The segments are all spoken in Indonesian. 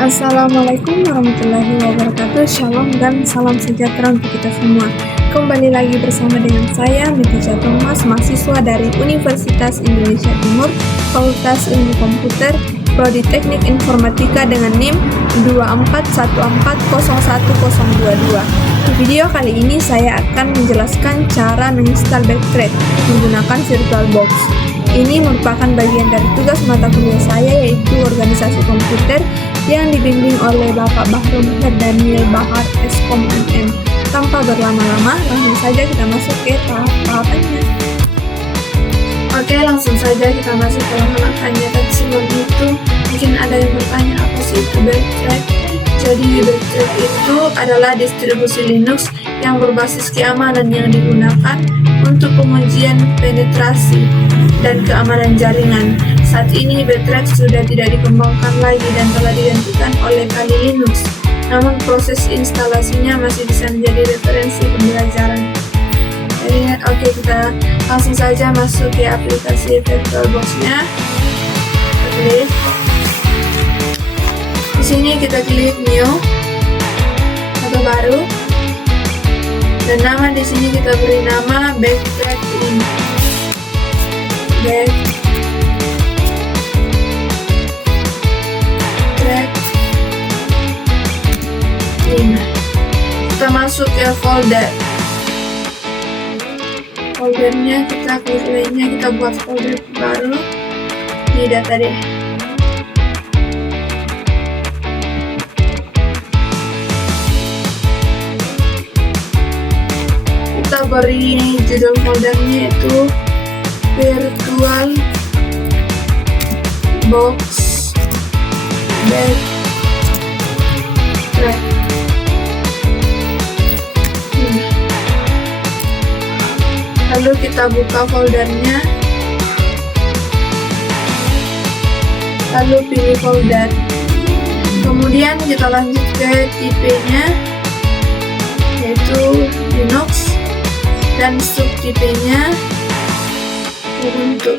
Assalamualaikum warahmatullahi wabarakatuh. Shalom dan salam sejahtera untuk kita semua. Kembali lagi bersama dengan saya Mitisha Thomas, mahasiswa dari Universitas Indonesia Timur, Fakultas Ilmu Komputer, Prodi Teknik Informatika dengan NIM 241401022. Di video kali ini saya akan menjelaskan cara menginstal Backtrack menggunakan VirtualBox. Ini merupakan bagian dari tugas mata kuliah saya, yaitu organisasi komputer yang dibimbing oleh Bapak Bahru Daniel Bahar Eskom MM. Tanpa berlama-lama, langsung saja kita masuk ke tahap-tahapannya. Oke, langsung saja kita masuk ke langkah-langkahnya. Tapi sebelum itu, mungkin ada yang bertanya, apa sih itu Backtrack? Jadi Backtrack itu adalah distribusi Linux yang berbasis keamanan yang digunakan untuk pengujian penetrasi dan keamanan jaringan. Saat ini Backtrack sudah tidak dikembangkan lagi dan telah digantikan oleh Kali Linux. Namun proses instalasinya masih bisa menjadi referensi pembelajaran. Oke, kita langsung saja masuk ke aplikasi VirtualBox-nya. Klik. Di sini kita klik New atau baru. Dan nama di sini kita beri nama Backtrack ini. Backtrack 5. Kita masuk ke foldernya, kita klik lainnya, kita buat folder baru di data deh. Kita beri judul foldernya itu VirtualBox Backtrack. Lalu kita buka foldernya, lalu pilih folder, kemudian kita lanjut ke tipenya, yaitu Linux, dan subtipenya Ubuntu.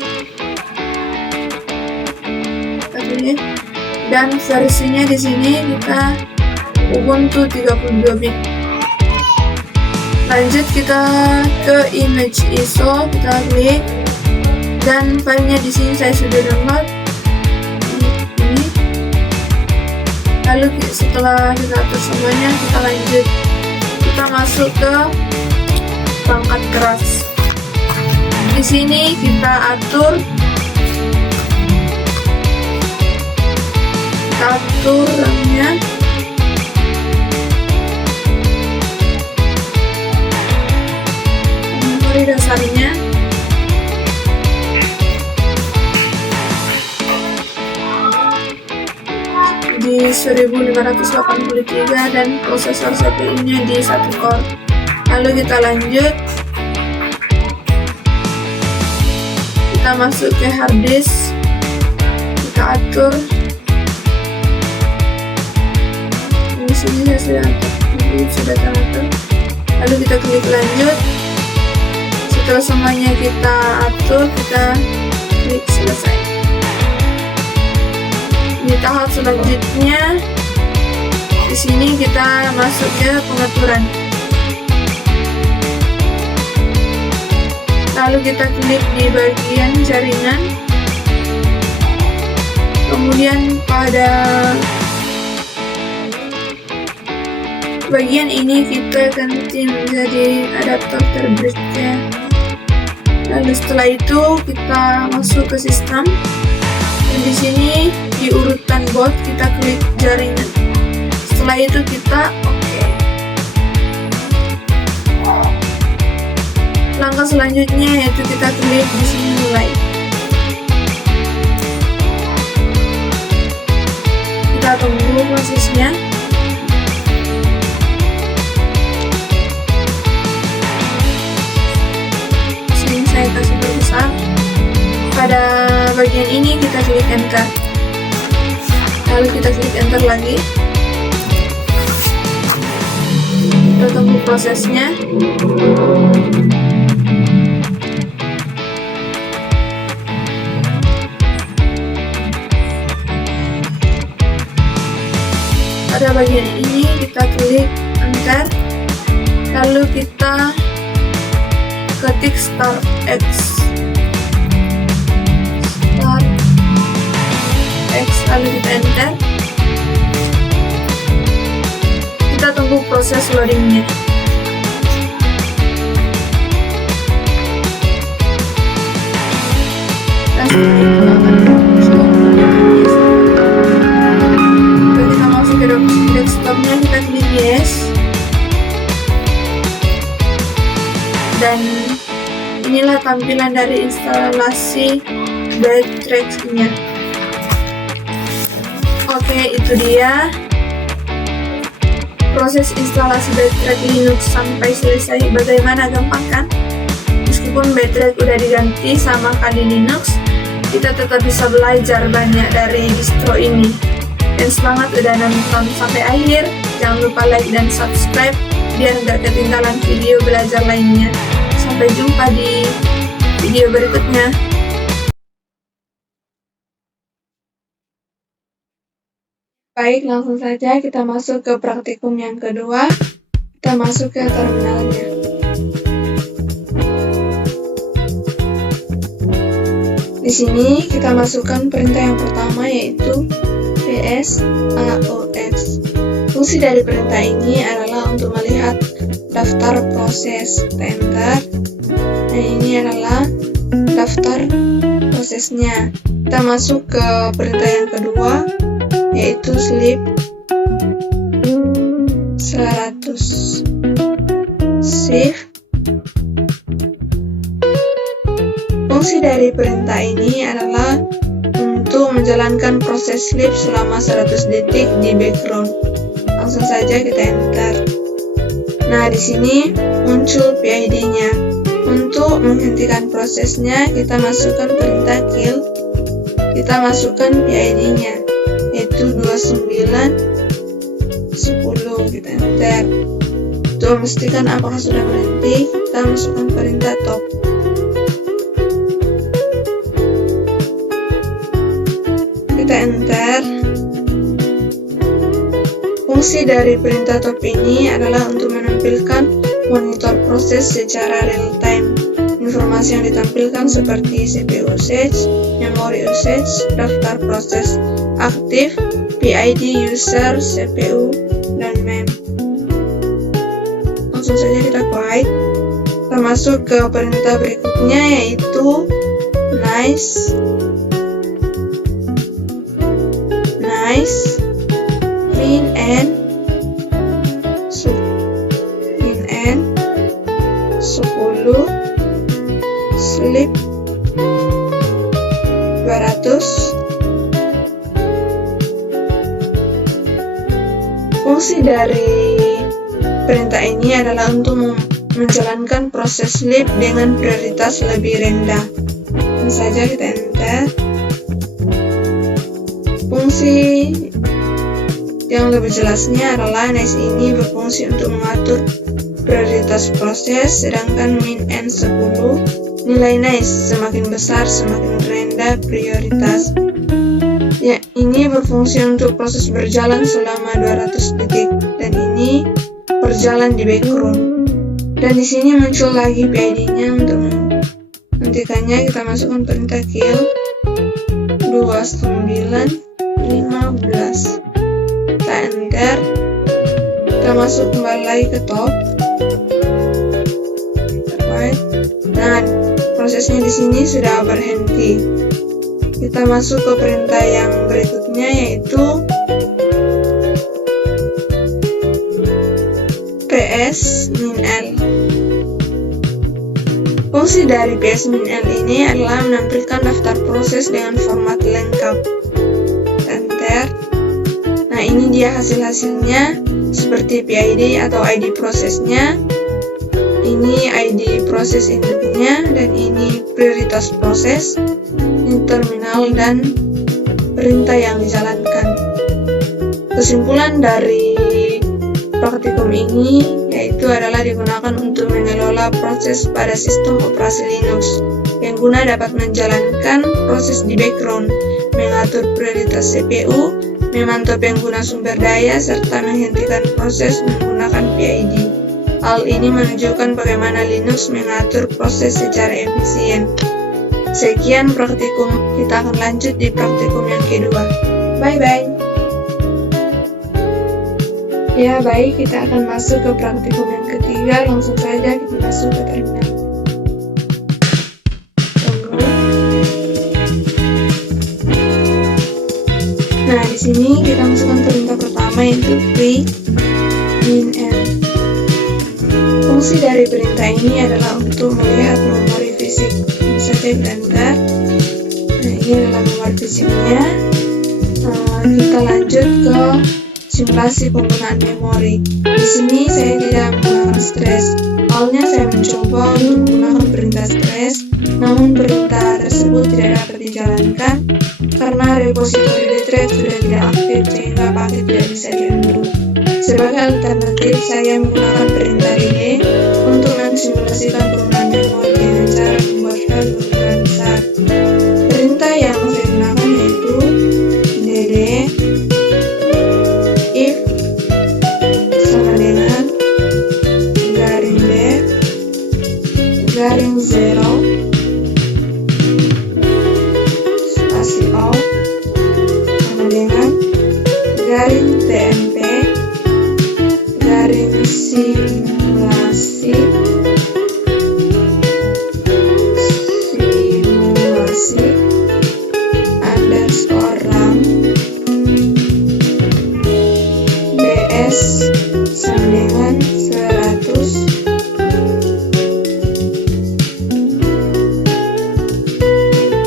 Dan versinya di sini kita Ubuntu 32 bit. Lanjut kita ke image ISO, kita klik, dan filenya di sini saya sudah download ini. Lalu setelah kita atur semuanya, kita lanjut, kita masuk ke perangkat keras. Di sini kita atur RAM-nya, memori dasarnya, di 1583 dan prosesor CPU-nya di 1 core. Lalu kita lanjut, kita masuk ke hard disk, kita atur. Di sini saya sudah teratur. Lalu kita klik lanjut. Setelah semuanya kita atur, kita klik selesai. Di tahap selanjutnya, di sini kita masuk ke pengaturan. Lalu kita klik di bagian jaringan. Kemudian pada bagian ini kita ganti menjadi adaptor terbridge-nya. Lalu setelah itu kita masuk ke sistem, dan di sini di urutan boot kita klik jaringan. Setelah itu kita oke. Langkah selanjutnya yaitu kita klik di sini mulai. Kita tunggu prosesnya. Saya kasih besar. Pada bagian ini kita klik enter, lalu kita klik enter lagi, Kita tunggu prosesnya. Pada bagian ini kita klik enter, lalu kita ketik start X, lalu kita enter. Kita tunggu proses loadingnya. Dan setelah itu akan stop loadingannya. Jika kita masuk ke desktopnya, kita klik yes. Dan inilah tampilan dari instalasi Backtrack-nya. Oke, itu dia proses instalasi Backtrack Linux sampai selesai. Bagaimana, gampang kan? Meskipun Backtrack udah diganti sama Kali Linux, kita tetap bisa belajar banyak dari distro ini. Dan semangat udah nonton sampai akhir. Jangan lupa like dan subscribe biar nggak ketinggalan video belajar lainnya. Sampai jumpa di video berikutnya. Baik, langsung saja kita masuk ke praktikum yang kedua. Kita masuk ke terminalnya. Di sini kita masukkan perintah yang pertama, yaitu PSAOX. Fungsi dari perintah ini adalah untuk melihat daftar proses. Enter. Dan ini adalah daftar prosesnya. Kita masuk ke perintah yang kedua, yaitu sleep 100 shift. Fungsi dari perintah ini adalah untuk menjalankan proses sleep selama 100 detik di background. Langsung saja kita enter. Nah, di sini muncul PID-nya. Untuk menghentikan prosesnya, kita masukkan perintah kill. Kita masukkan PID-nya, yaitu 2910. Kita enter. Untuk memastikan apakah sudah berhenti, kita masukkan perintah top. Kita enter. Fungsi dari perintah top ini adalah untuk menampilkan monitor proses secara real time. Informasi yang ditampilkan seperti CPU usage, memory usage, daftar proses aktif, PID user, CPU, dan mem. Langsung saja kita quiet. Kita masuk ke perintah berikutnya, yaitu nice min n 10 sleep 200. Fungsi dari perintah ini adalah untuk menjalankan proses sleep dengan prioritas lebih rendah. Langsung saja kita enter. Fungsi yang lebih jelasnya adalah nice ini berfungsi untuk mengatur prioritas proses, sedangkan min n 10 nilai nice semakin besar semakin rendah prioritas. Ya, ini berfungsi untuk proses berjalan selama 200 detik dan ini berjalan di background. Dan di sini muncul lagi PID-nya. Untuk menghentikannya kita masukkan perintah kill 2915. Kita enter. Kita masuk kembali lagi ke top. Nah, prosesnya di sini sudah berhenti. Kita masuk ke perintah yang berikutnya, yaitu ps-l. Fungsi dari ps-l ini adalah menampilkan daftar proses dengan format lengkap. Enter. Nah, ini dia hasil-hasilnya seperti PID atau ID prosesnya. Ini ID proses induknya, dan ini prioritas proses, ini terminal dan perintah yang dijalankan. Kesimpulan dari praktikum ini yaitu itu adalah digunakan untuk mengelola proses pada sistem operasi Linux. Pengguna dapat menjalankan proses di background, mengatur prioritas CPU, memantau pengguna sumber daya, serta menghentikan proses menggunakan PID. Hal ini menunjukkan bagaimana Linux mengatur proses secara efisien. Sekian praktikum, kita akan lanjut di praktikum yang kedua. Bye-bye. Ya baik, kita akan masuk ke praktikum yang ketiga. Langsung saja kita masuk ke terminal. Nah, di sini kita masukkan perintah pertama yaitu free min_m. Fungsi dari perintah ini adalah untuk melihat memori fisik. Saja kita enter. Nah, ini adalah memori fisiknya. Kita lanjut ke simulasi penggunaan memori. Di sini saya tidak menggunakan stress. Awalnya saya mencoba untuk menggunakan perintah stress, namun perintah tersebut tidak dapat dijalankan karena repositori thread sudah tidak aktif sehingga paket tidak bisa diunduh. Sebagai alternatif, saya menggunakan perintah delay untuk mensimulasikan penggunaan memori dengan cara membuat file berukuran besar. Perintah yang saya gunakan yaitu dd if sama dengan -def -0 spasi out sama dengan -tmp simulasi _ram bs sama dengan 100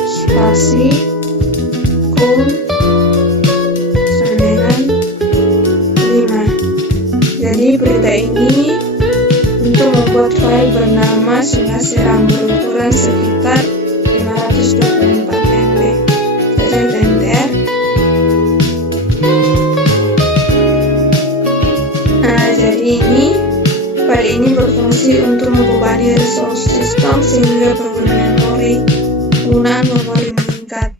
spasi com sama dengan 5. Jadi perintah ini untuk membuat file bernama simulasi RAM berukuran sekitar 524 MB. Saja kita enter. Nah, jadi file ini berfungsi untuk membebani resource sistem sehingga penggunaan memori meningkat.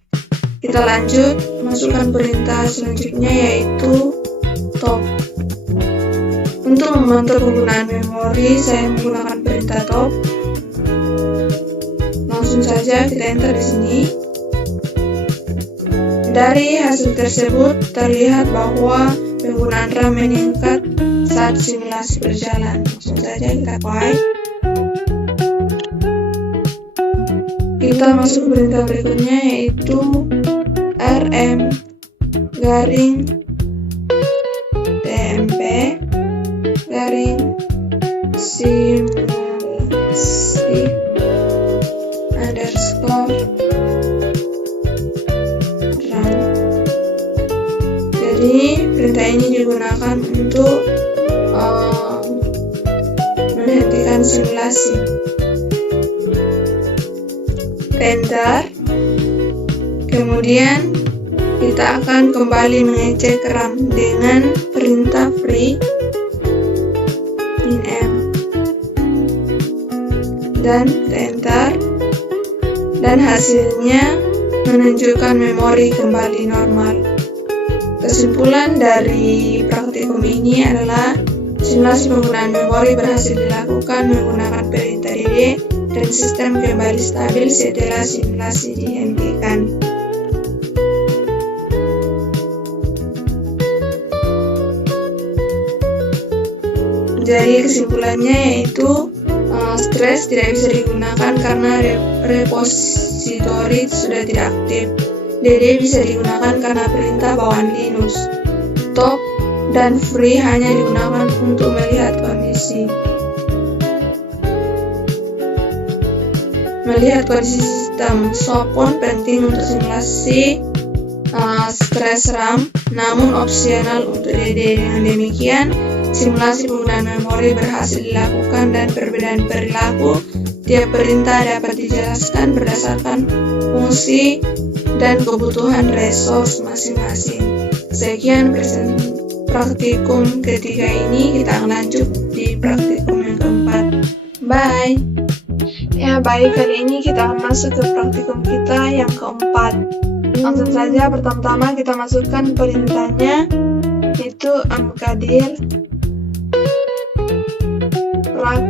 Kita lanjut, masukkan perintah selanjutnya yaitu top. Untuk memantau penggunaan memori, saya menggunakan perintah top. Langsung saja kita enter di sini. Dari hasil tersebut terlihat bahwa penggunaan RAM meningkat saat simulasi berjalan. Langsung saja kita quiet. Kita masuk ke perintah berikutnya yaitu rm_tmp simulasi _RAM. Jadi perintah ini digunakan untuk menghentikan simulasi. Enter. Kemudian kita akan kembali mengecek RAM dengan perintah free min_m dan enter, dan hasilnya menunjukkan memori kembali normal. Kesimpulan dari praktikum ini adalah simulasi penggunaan memori berhasil dilakukan menggunakan perintah dd dan sistem kembali stabil setelah simulasi dihentikan. Jadi kesimpulannya yaitu stress tidak bisa digunakan karena repositori sudah tidak aktif. dd bisa digunakan karena perintah bawaan Linux. Top dan free hanya digunakan untuk melihat kondisi. Melihat kondisi sistem. Swap pun penting untuk simulasi stress RAM, namun opsional untuk dd. Dengan demikian, simulasi penggunaan memori berhasil dilakukan dan perbedaan perilaku tiap perintah dapat dijelaskan berdasarkan fungsi dan kebutuhan resource masing-masing. Sekian praktikum ketiga ini, kita akan lanjut di praktikum Bye! Ya baik, kali ini kita akan masuk ke praktikum kita yang keempat. Langsung saja, pertama-tama kita masukkan perintahnya, yaitu mkdir praktikum.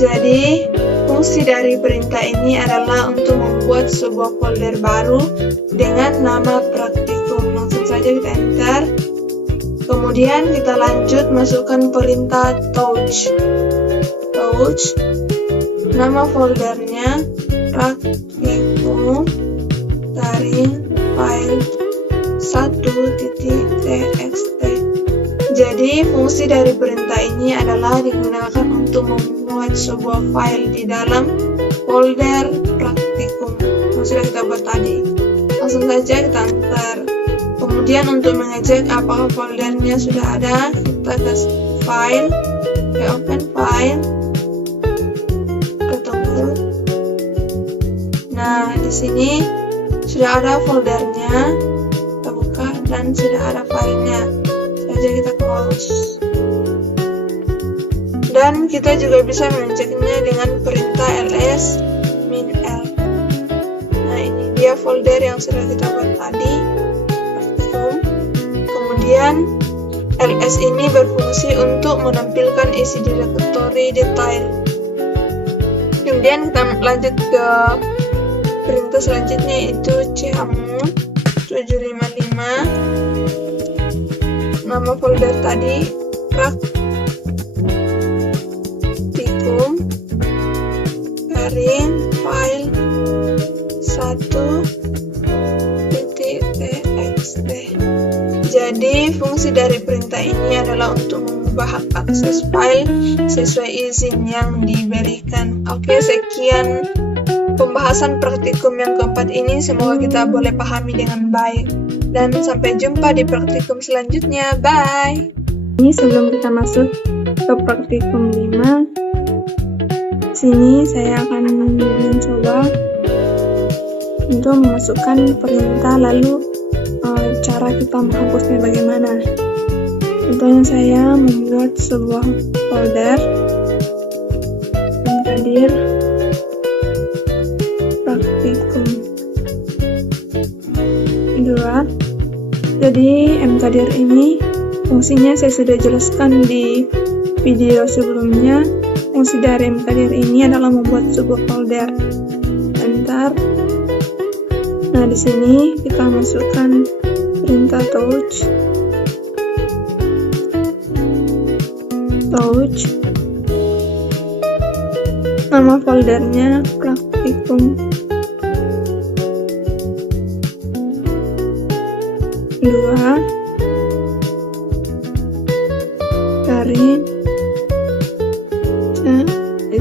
Jadi, fungsi dari perintah ini adalah untuk membuat sebuah folder baru dengan nama praktikum. Langsung saja kita enter. Kemudian kita lanjut masukkan perintah touch. Nama foldernya praktikum garing file 1.txt. Jadi fungsi dari perintah ini adalah digunakan untuk membuat sebuah file di dalam folder praktikum yang sudah kita buat tadi. Langsung saja kita enter. Kemudian untuk mengecek apakah foldernya sudah ada, kita ke file, ke open file, ke tunggu. Nah, di sini sudah ada foldernya, kita buka dan sudah ada filenya. Saja kita close. Dan kita juga bisa mengeceknya dengan perintah ls-l. Nah, ini dia folder yang sudah kita buat tadi. Kemudian ls ini berfungsi untuk menampilkan isi direktori detail. Kemudian kita lanjut ke perintah selanjutnya, yaitu chmod 755. Nama folder tadi praktikum garing file 1.txt. Jadi, fungsi dari perintah ini adalah untuk mengubah hak akses file sesuai izin yang diberikan. Oke, sekian pembahasan praktikum yang keempat ini. Semoga kita boleh pahami dengan baik. Dan sampai jumpa di praktikum selanjutnya. Bye! Ini sebelum kita masuk ke praktikum 5, sini saya akan mencoba untuk memasukkan perintah, lalu cara kita menghapusnya bagaimana. Contohnya saya membuat sebuah folder mkdir praktikum 2. Jadi mkdir ini fungsinya saya sudah jelaskan di video sebelumnya. Fungsi dari mkdir ini adalah membuat sebuah folder. Enter. Nah, di sini kita masukkan perintah touch. Nama foldernya praktikum 2 garing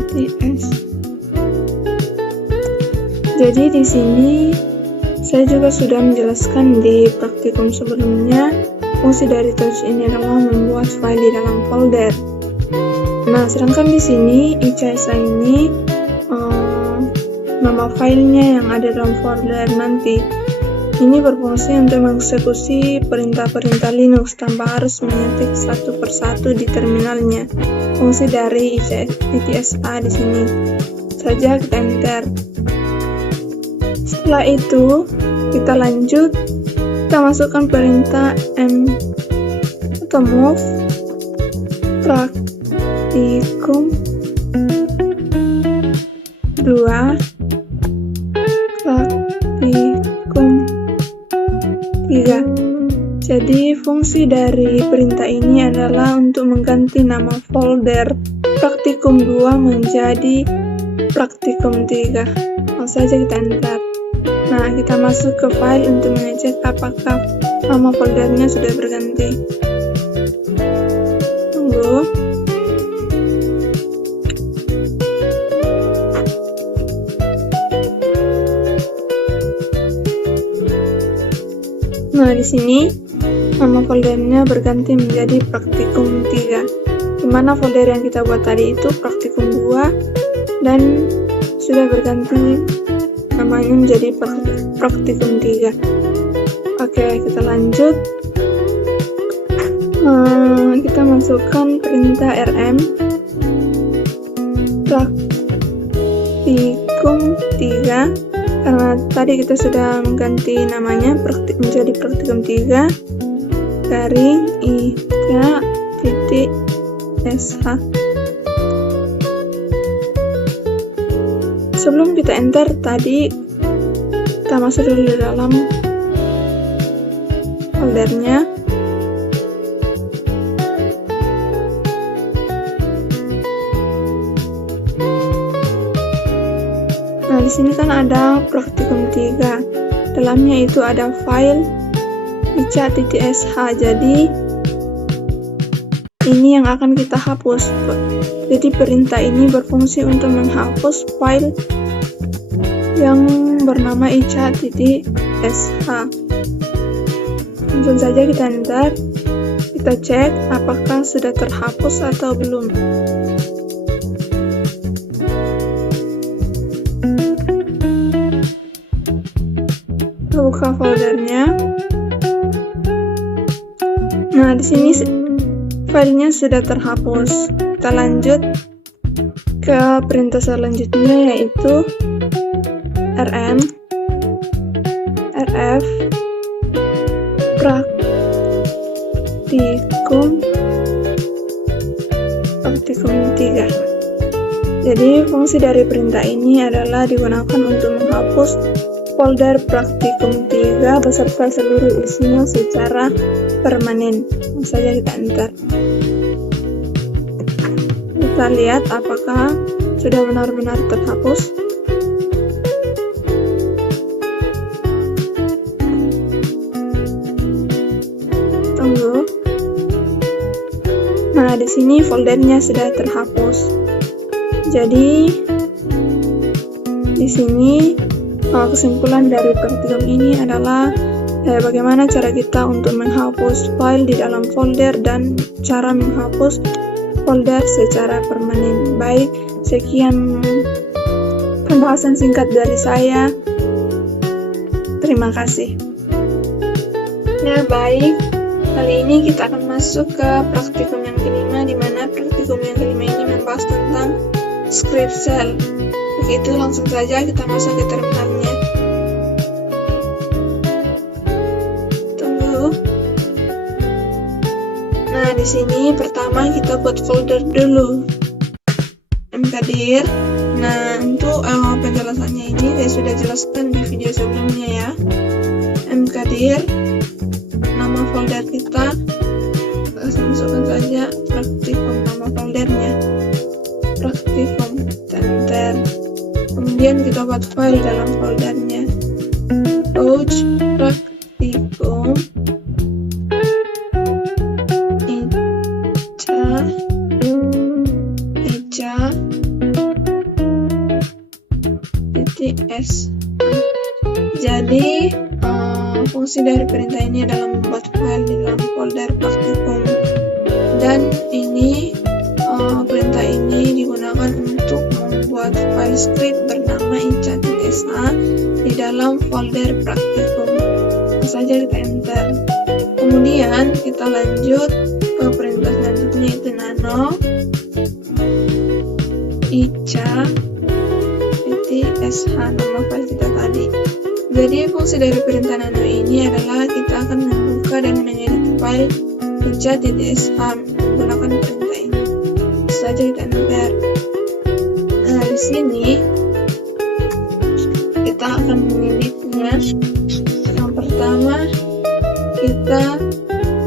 txt. Jadi di sini saya juga sudah menjelaskan di praktikum sebelumnya, fungsi dari touch ini adalah membuat file di dalam folder. Nah, sedangkan di sini ijazah ini nama filenya yang ada dalam folder nanti. Ini berfungsi untuk mengeksekusi perintah-perintah Linux tanpa harus mengetik satu persatu di terminalnya. Fungsi dari ijsa di sini. Saja kita enter. Setelah itu, kita lanjut, kita masukkan perintah atau move praktikum 2 praktikum 3. Jadi fungsi dari perintah ini adalah untuk mengganti nama folder praktikum 2 menjadi praktikum 3. Langsung saja kita enter. Nah, kita masuk ke file untuk mengecek apakah nama foldernya sudah berganti. Tunggu. Nah, di sini nama foldernya berganti menjadi praktikum 3. Dimana folder yang kita buat tadi itu praktikum 2 dan sudah berganti namanya menjadi praktikum 3. Oke, kita lanjut. Kita masukkan perintah rm praktikum 3 karena tadi kita sudah mengganti namanya menjadi praktikum 3 garing i3.sh. Sebelum kita enter tadi, kita masuk dulu dalam foldernya. Nah, di sini kan ada praktikum 3. Dalamnya itu ada file ica.sh. Jadi ini yang akan kita hapus. Jadi perintah ini berfungsi untuk menghapus file yang bernama ica.sh. Langsung saja kita enter. Kita cek apakah sudah terhapus atau belum. Kita buka foldernya. Nah, di sini filenya sudah terhapus. Kita lanjut ke perintah selanjutnya, yaitu rm rf praktikum 3. Jadi fungsi dari perintah ini adalah digunakan untuk menghapus folder praktikum 3 beserta seluruh isinya secara permanen. Langsung saja kita enter. Kita lihat apakah sudah benar-benar terhapus. Tunggu. Nah, di sini foldernya sudah terhapus. Jadi di sini kesimpulan dari praktikum ini adalah bagaimana cara kita untuk menghapus file di dalam folder dan cara menghapus folder secara permanen. Baik, sekian pembahasan singkat dari saya. Terima kasih. Ya, baik. Kali ini kita akan masuk ke praktikum yang kelima, di mana praktikum yang kelima ini membahas tentang script cell. Begitu, langsung saja kita masuk ke terminalnya. Tunggu. Nah, di sini pertama kita buat folder dulu. mkdir. Nah, untuk penjelasannya ini saya sudah jelaskan di video sebelumnya ya. mkdir, nama folder kita, saya masukkan saja praktikum, nama foldernya praktikum, enter. Kemudian kita buat file dalam foldernya, ouch praktikum ica.sh. Jadi fungsi dari perintah ini adalah membuat file di dalam folder praktikum, dan ini perintah ini digunakan untuk membuat file script bernama ica.sh di dalam folder praktikum. Langsung saja kita enter. Kemudian kita lanjut ke perintah selanjutnya, yaitu nano ica.sh, nama file kita tadi. Jadi fungsi dari perintah nano ini adalah kita akan membuka dan mengedit file ica.sh menggunakan perintah ini. Saja kita enter. Nah, di sini kita akan mengeditnya. Yang pertama kita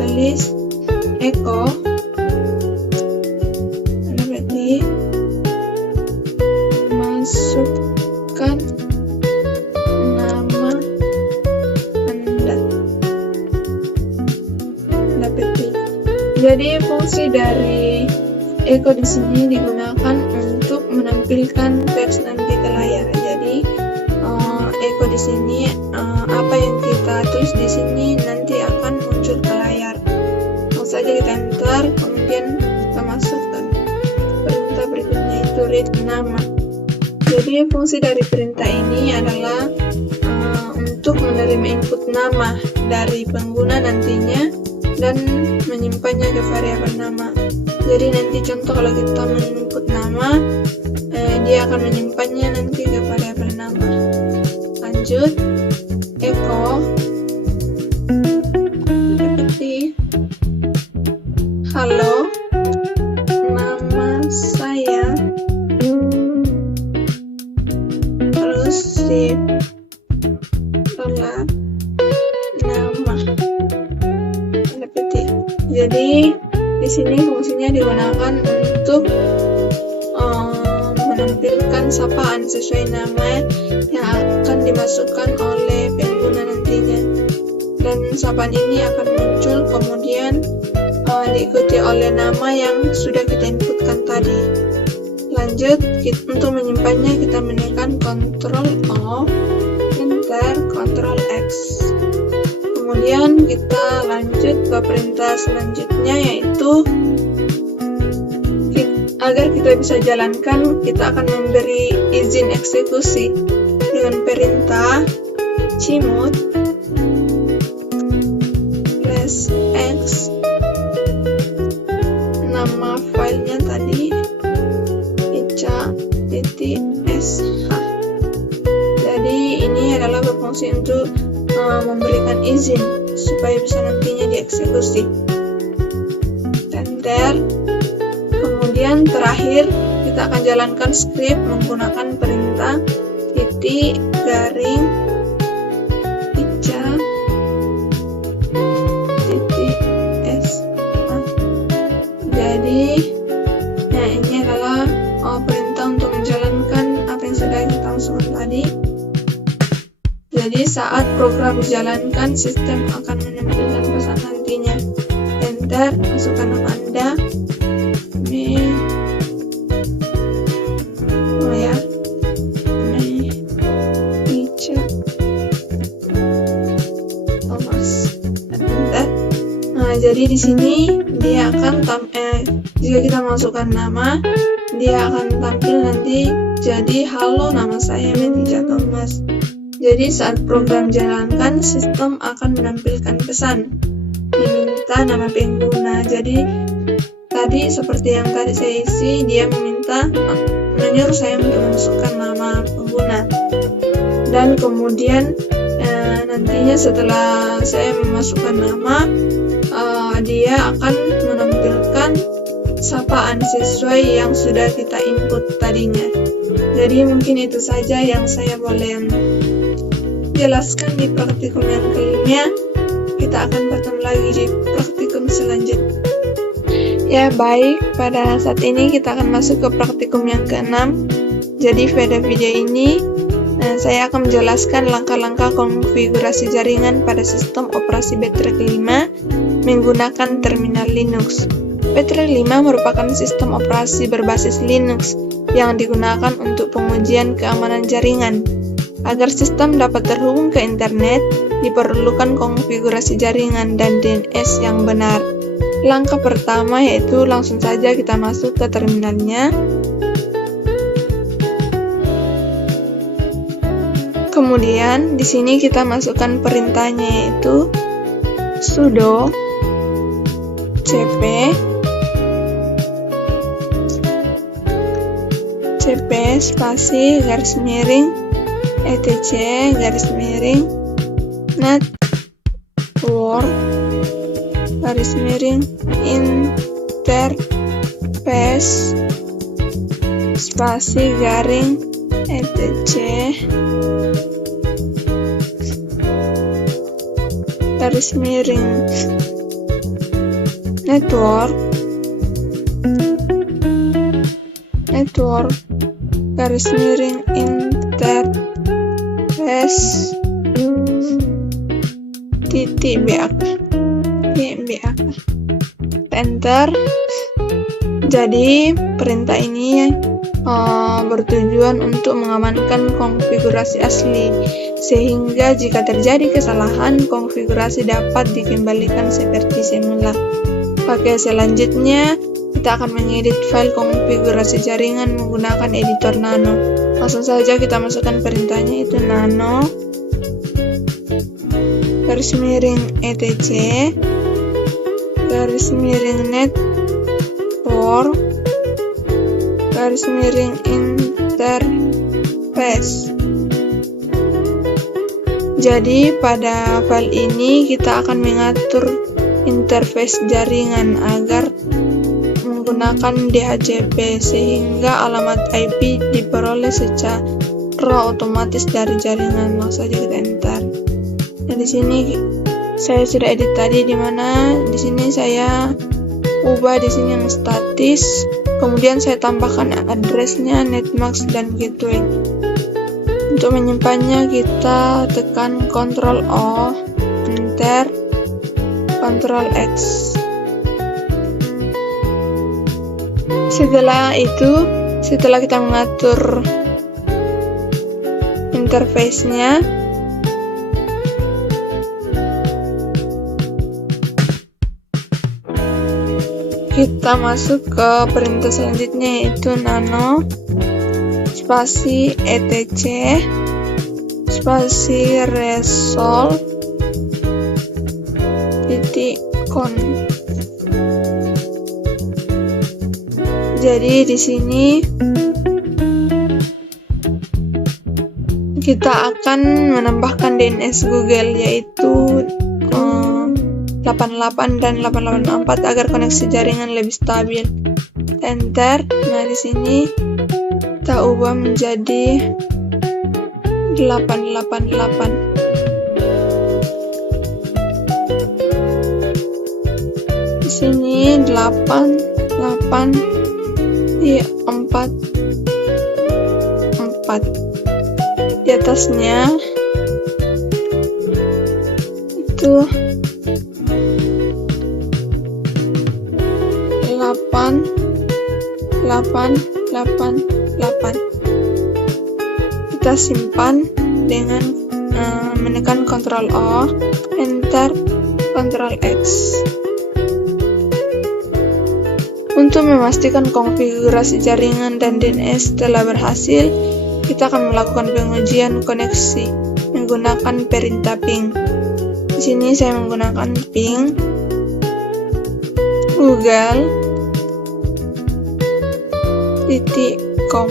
tulis echo, berarti masukkan nama Anda. Jadi fungsi dari echo di sini digunakan untuk menampilkan teks nanti ke layar. Jadi echo di sini apa yang kita tulis di sini nanti akan muncul ke layar. Langsung saja kita enter. Kemudian kita masukkan perintah berikutnya, itu read nama. Jadi fungsi dari perintah ini adalah untuk menerima input nama dari pengguna nantinya dan menyimpannya ke variabel nama. Jadi nanti contoh kalau kita menginput nama, dia akan menyimpannya nanti ke variabel nama. Lanjut, echo seperti halo, nama saya, terus si tolak nama, tanda petik. Jadi di sini fungsinya digunakan untuk menampilkan sapaan sesuai nama yang akan dimasukkan oleh pengguna nantinya. Dan sapaan ini akan muncul kemudian diikuti oleh nama yang sudah kita inputkan tadi. Lanjut, untuk menyimpannya kita menekan Ctrl O, Enter, Ctrl X. Kemudian kita lanjut ke perintah selanjutnya, yaitu agar kita bisa jalankan, kita akan memberi izin eksekusi dengan perintah cmod /x, nama filenya tadi ica.sh. Jadi ini adalah berfungsi untuk memberikan izin supaya bisa nantinya dieksekusi. Enter. Kemudian terakhir kita akan jalankan script menggunakan perintah titik garing ica titik sh. Jadi ini adalah perintah untuk menjalankan apa yang sudah kita masukkan tadi. Jadi saat program dijalankan, sistem akan menampilkan pesan nantinya. Enter, masukkan nama Anda. Jadi di sini dia akan jika kita masukkan nama, dia akan tampil nanti jadi halo, nama saya Metija Thomas. Jadi saat program jalankan, sistem akan menampilkan pesan diminta nama pengguna. Jadi tadi seperti yang tadi saya isi, dia menyuruh saya untuk memasukkan nama pengguna. Dan kemudian nantinya setelah saya memasukkan nama, dia akan menampilkan sapaan sesuai yang sudah kita input tadinya. Jadi mungkin itu saja yang saya boleh jelaskan di praktikum yang kelima. Kita akan bertemu lagi di praktikum selanjutnya. Ya baik, pada saat ini kita akan masuk ke praktikum yang keenam. Jadi pada video ini saya akan menjelaskan langkah-langkah konfigurasi jaringan pada sistem operasi Backtrack 5 menggunakan terminal Linux. Backtrack 5 merupakan sistem operasi berbasis Linux yang digunakan untuk pengujian keamanan jaringan. Agar sistem dapat terhubung ke internet, diperlukan konfigurasi jaringan dan DNS yang benar. Langkah pertama yaitu langsung saja kita masuk ke terminalnya. Kemudian di sini kita masukkan perintahnya yaitu sudo cp spasi garis miring etc garis miring network garis miring interface spasi garing etc garis miring network garis miring interface titik BAK. Enter. Jadi perintah ini bertujuan untuk mengamankan konfigurasi asli, sehingga jika terjadi kesalahan, konfigurasi dapat dikembalikan seperti semula. Oke, selanjutnya kita akan mengedit file konfigurasi jaringan menggunakan editor Nano. Langsung saja kita masukkan perintahnya, itu nano garis miring etc network interface. Jadi pada file ini kita akan mengatur interface jaringan agar menggunakan DHCP sehingga alamat IP diperoleh secara otomatis dari jaringan. Langsung saja kita enter. Nah, di sini saya sudah edit tadi, di mana di sini saya ubah di sini yang statis, kemudian saya tambahkan addressnya, netmask dan gateway. Untuk menyimpannya kita tekan Ctrl O, enter, Ctrl X. Setelah kita mengatur interface-nya, kita masuk ke perintah selanjutnya, yaitu nano spasi etc spasi resolve .conf. Jadi di sini kita akan menambahkan DNS Google, yaitu 88 dan 884 agar koneksi jaringan lebih stabil. Enter. Nah, di sini kita ubah menjadi 888. Di sini 4. Di atasnya itu 8. Kita simpan dengan menekan Ctrl O, enter, Ctrl X. Untuk memastikan konfigurasi jaringan dan DNS telah berhasil, kita akan melakukan pengujian koneksi menggunakan perintah ping. Di sini saya menggunakan ping google.com.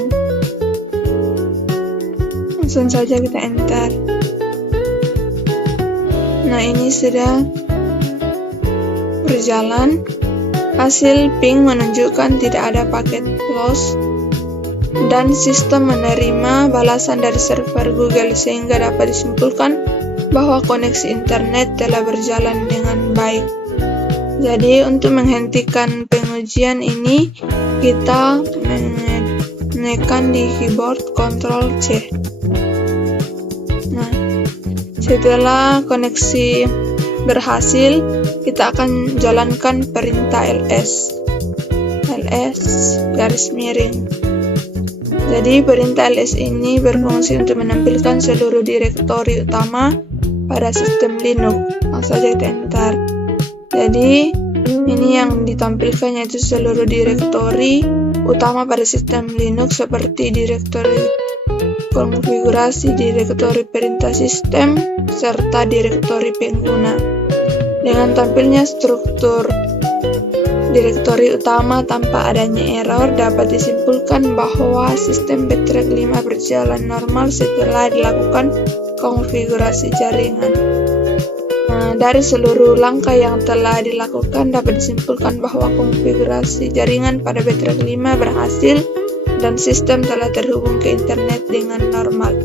Langsung saja kita enter. Nah, ini sudah berjalan. Hasil ping menunjukkan tidak ada paket loss dan sistem menerima balasan dari server Google, sehingga dapat disimpulkan bahwa koneksi internet telah berjalan dengan baik. Jadi untuk menghentikan pengujian ini, kita menekan di keyboard Ctrl C. Nah, setelah koneksi berhasil, kita akan jalankan perintah ls garis miring. Jadi perintah ls ini berfungsi untuk menampilkan seluruh direktori utama pada sistem Linux. Langsung saja kita enter. Jadi ini yang ditampilkan yaitu seluruh direktori utama pada sistem Linux, seperti direktori konfigurasi, direktori perintah sistem, serta direktori pengguna. Dengan tampilnya struktur direktori utama tanpa adanya error, dapat disimpulkan bahwa sistem Backtrack 5 berjalan normal setelah dilakukan konfigurasi jaringan. Nah, dari seluruh langkah yang telah dilakukan, dapat disimpulkan bahwa konfigurasi jaringan pada Backtrack 5 berhasil dan sistem telah terhubung ke internet dengan normal.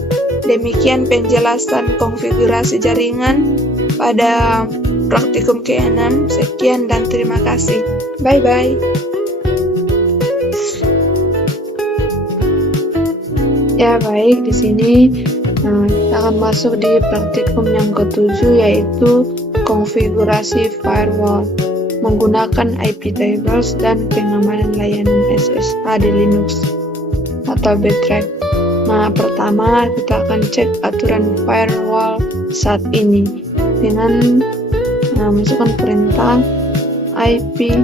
Demikian penjelasan konfigurasi jaringan pada praktikum ke-6. Sekian dan terima kasih. Bye-bye. Ya, baik, di sini kita akan masuk di praktikum yang ke-7, yaitu konfigurasi firewall menggunakan IP tables dan pengamanan layanan SSH di Linux atau Backtrack. Nah, pertama kita akan cek aturan firewall saat ini dengan masukkan perintah IP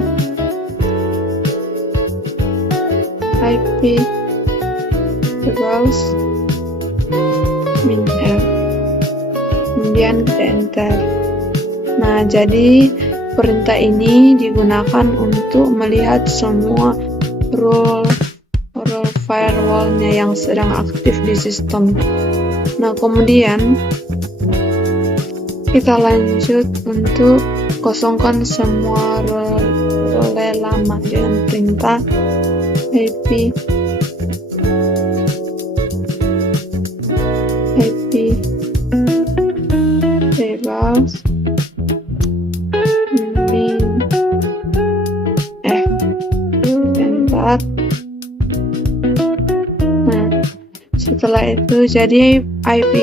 tables -r, kemudian kita enter. Nah, jadi Perintah ini digunakan untuk melihat semua role firewall-nya yang sedang aktif di sistem. Nah, kemudian kita lanjut untuk kosongkan semua role lama dengan perintah ip tables min f enter. Nah, setelah itu jadi IP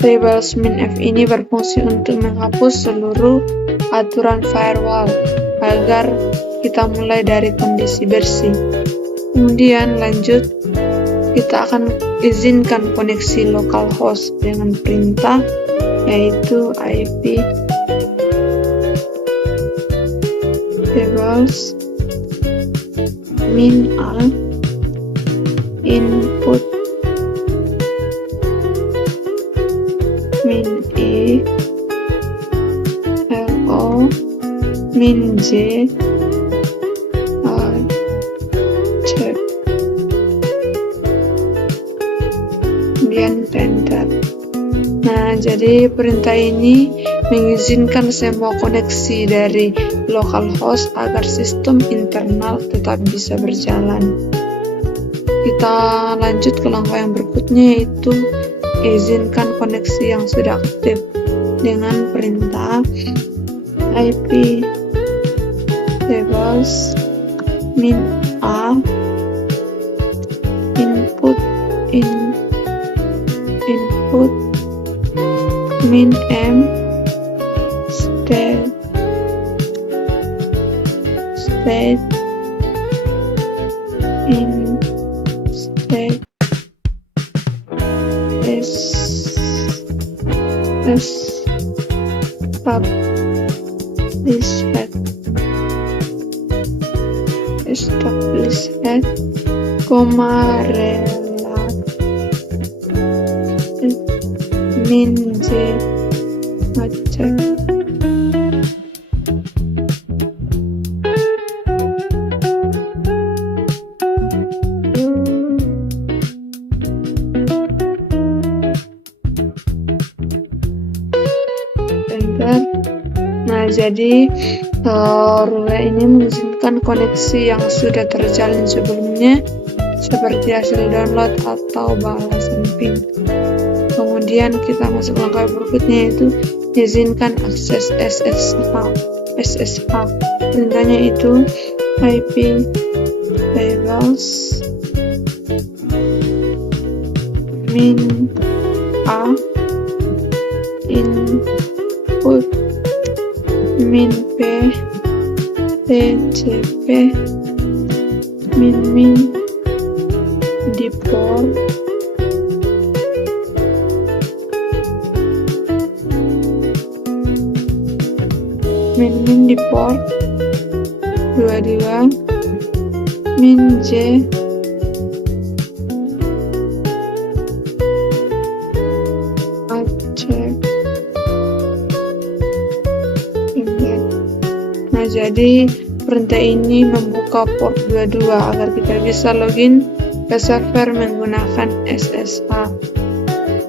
tables min f ini berfungsi untuk menghapus seluruh aturan firewall agar kita mulai dari kondisi bersih. Kemudian lanjut, kita akan izinkan koneksi localhost dengan perintah yaitu ip tables min a input min e lo min j check, kemudian enter. Nah, jadi perintah ini mengizinkan semua koneksi dari localhost agar sistem internal tetap bisa berjalan. Kita lanjut ke langkah yang berikutnya, yaitu izinkan koneksi yang sudah aktif dengan perintah ip tables min a input min m state in state established, koma relat min j ngecek. Nah, jadi rule ini mengizinkan koneksi yang sudah terjalin sebelumnya seperti hasil download atau balasan ping. Kemudian kita masuk langkah berikutnya, yaitu izinkan akses SSH. Perintahnya itu ip tables min a input min p tcp min deport min deport 22 min j check. Nah, jadi perintah ini membuka port 22 agar kita bisa login ke server menggunakan SSH.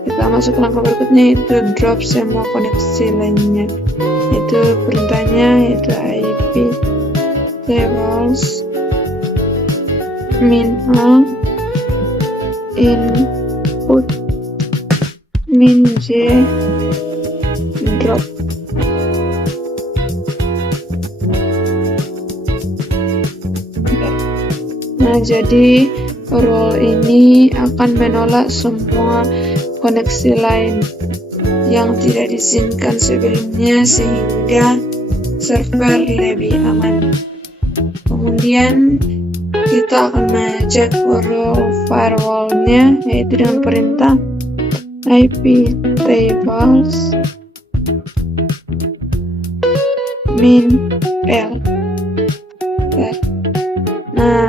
Kita masuk langkah berikutnya, yaitu drop semua koneksi lainnya. Itu perintahnya yaitu ip tables min a input min j drop. Nah, jadi role ini akan menolak semua koneksi lain yang tidak diizinkan sebelumnya sehingga server lebih aman. Kemudian kita akan mengecek role firewall-nya yaitu dengan perintah ip tables min l. Nah,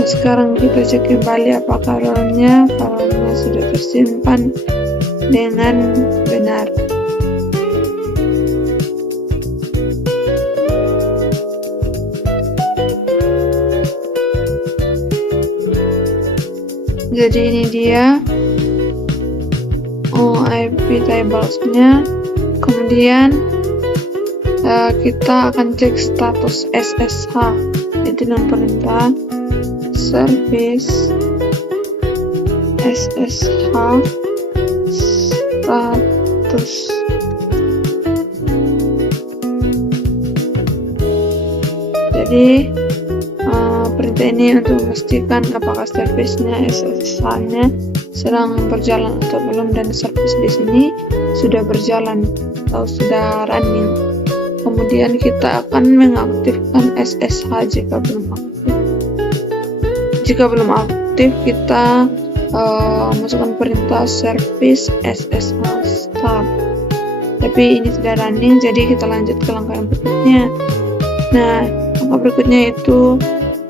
sekarang kita cek kembali apakah role-nya sudah tersimpan dengan benar. Jadi ini dia IP tablesnya. Kemudian kita akan cek status SSH, itu dengan perintah service SSH status. Jadi perintah ini untuk memastikan apakah servicenya SSH-nya sedang berjalan atau belum, dan service di sini sudah berjalan atau sudah running. Kemudian kita akan mengaktifkan SSH jika belum aktif. Jika belum aktif, kita masukkan perintah service SSH start. Tapi ini sudah running, jadi kita lanjut ke langkah yang berikutnya. Nah, langkah berikutnya itu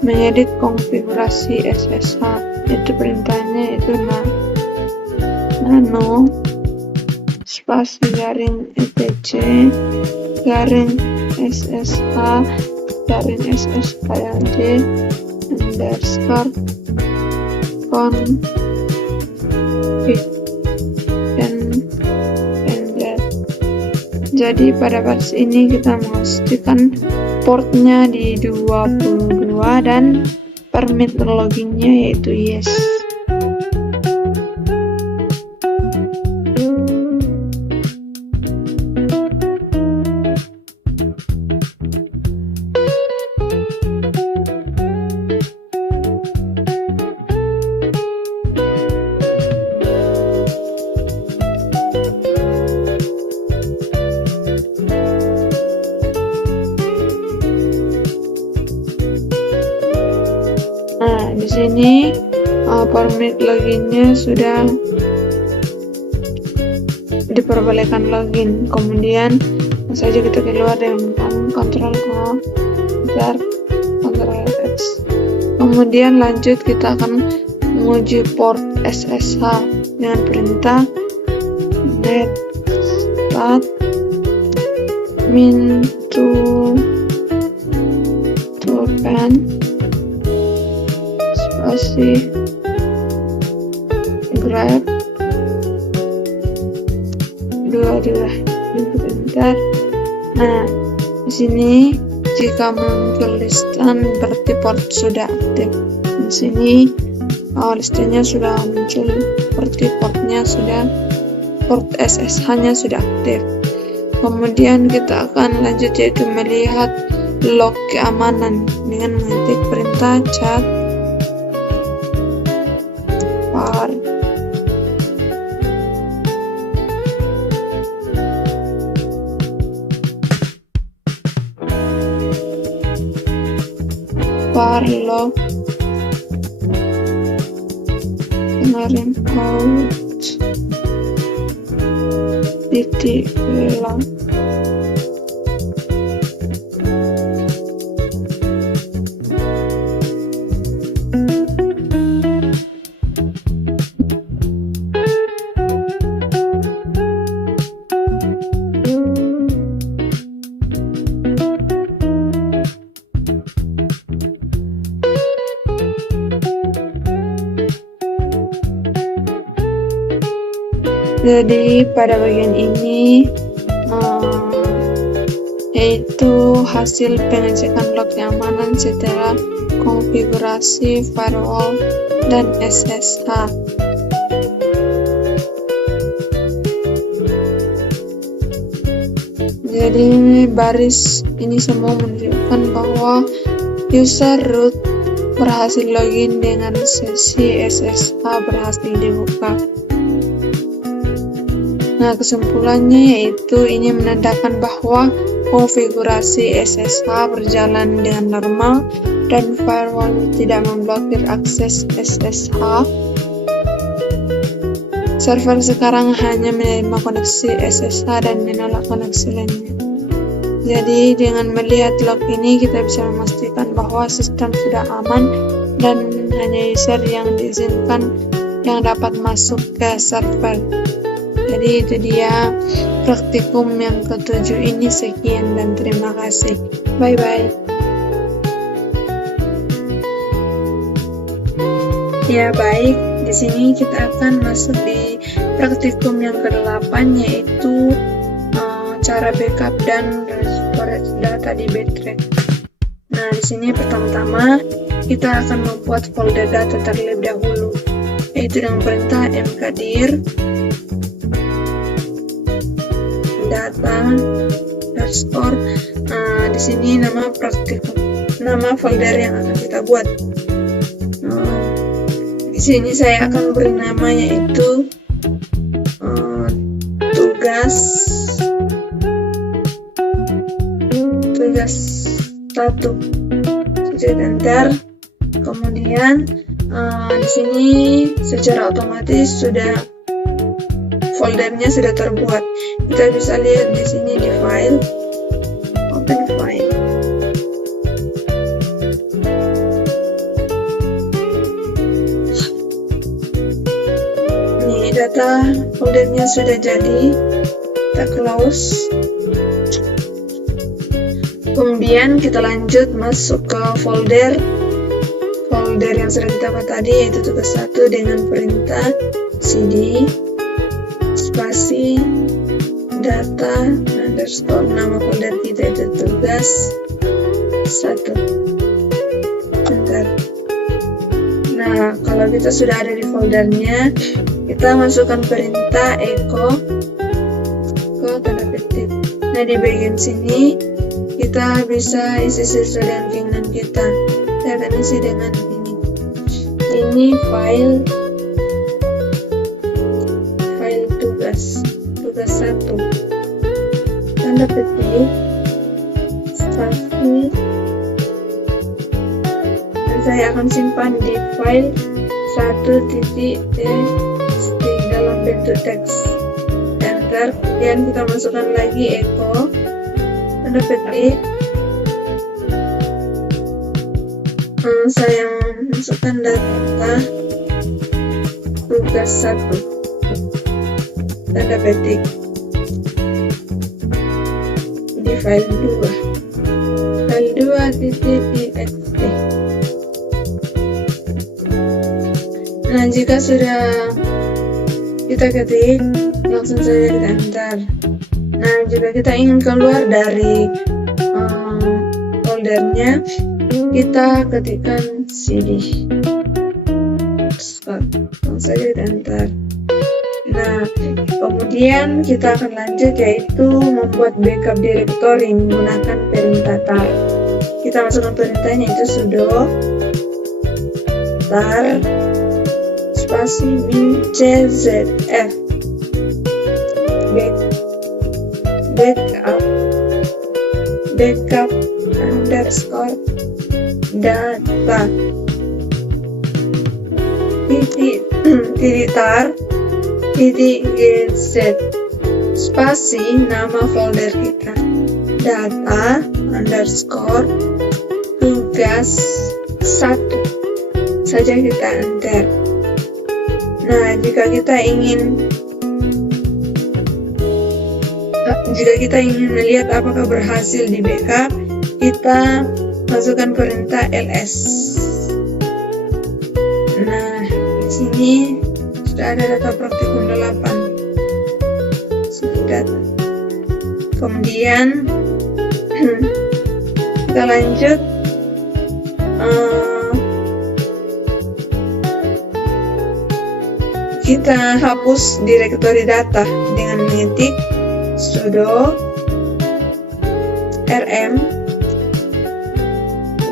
mengedit konfigurasi SSH. Itu perintahnya itu nano spasi garing etc garing SSH garing SSHD underscore config dan enter. Jadi pada versi ini kita memastikan portnya di 22 dan permit loginnya yaitu yes. Nah, di sini permit loginnya sudah diperbolehkan login. Kemudian saja kita keluar dengan Ctrl O, Ctrl X. Kemudian lanjut kita akan menguji port SSH dengan perintah net start min to pen spasi grab 22 bentar. Nah, di sini jika muncul listan berarti port sudah aktif. Di sini listanya sudah muncul berarti port SSH-nya sudah aktif. Kemudian kita akan lanjut yaitu melihat log keamanan dengan mengetik perintah cat var log kemarin out titik ulang. Jadi pada bagian ini yaitu hasil pengecekan log keamanan setelah konfigurasi firewall dan SSH. Jadi baris ini semua menunjukkan bahwa user root berhasil login dengan sesi SSH berhasil dibuka. Nah, kesimpulannya yaitu ini menandakan bahwa konfigurasi SSH berjalan dengan normal dan firewall tidak memblokir akses SSH. Server sekarang hanya menerima koneksi SSH dan menolak koneksi lainnya. Jadi dengan melihat log ini kita bisa memastikan bahwa sistem sudah aman dan hanya user yang diizinkan yang dapat masuk ke server. Jadi itu dia praktikum yang ke-7 ini. Sekian dan terima kasih. Bye bye. Ya baik, di sini kita akan masuk di praktikum yang ke-8, yaitu cara backup dan storage data di Backtrack. Nah, di sini pertama-tama kita akan membuat folder data terlebih dahulu, yaitu dengan perintah mkdir data underscore. Di sini nama praktikum, nama folder yang akan kita buat. Di sini saya akan beri nama yaitu tugas 1. Saya enter. Kemudian di sini secara otomatis sudah foldernya sudah terbuat. Kita bisa lihat di sini di file, open file. Ini data foldernya sudah jadi. Kita close. Kemudian kita lanjut masuk ke folder yang sudah kita buat tadi, yaitu tugas 1 dengan perintah cd spasi data underscore nama folder kita itu tugas 1. Bentar. Nah, kalau kita sudah ada di foldernya, kita masukkan perintah echo ke tanda petik. Nah, di bagian sini kita bisa isi sesuai dengan keinginan kita. Saya akan isi dengan ini file tugas 1 tanda petik spasi, dan saya akan simpan di file 1.txt dalam bentuk teks. Enter. Kemudian kita masukkan lagi echo tanda petik. Saya masukkan data tugas 1 tanda petik di file 2.txt. Nah, jika sudah kita ketik, langsung saja kita enter. Nah, jika kita ingin keluar dari foldernya, kita ketikkan cd langsung saja kita enter. Nah, kemudian kita akan lanjut, yaitu membuat backup directory menggunakan perintah tar. Kita masukkan perintahnya itu sudo tar spasi min czf backup underscore data titik tar titik gz spasi nama folder kita data underscore tugas 1 saja kita enter. Nah, jika kita ingin melihat apakah berhasil di backup, kita masukkan perintah ls. Nah, di sini sudah ada data praktikum 8. Sudah data. Kemudian kita lanjut kita hapus direktori data dengan mengetik sudo rm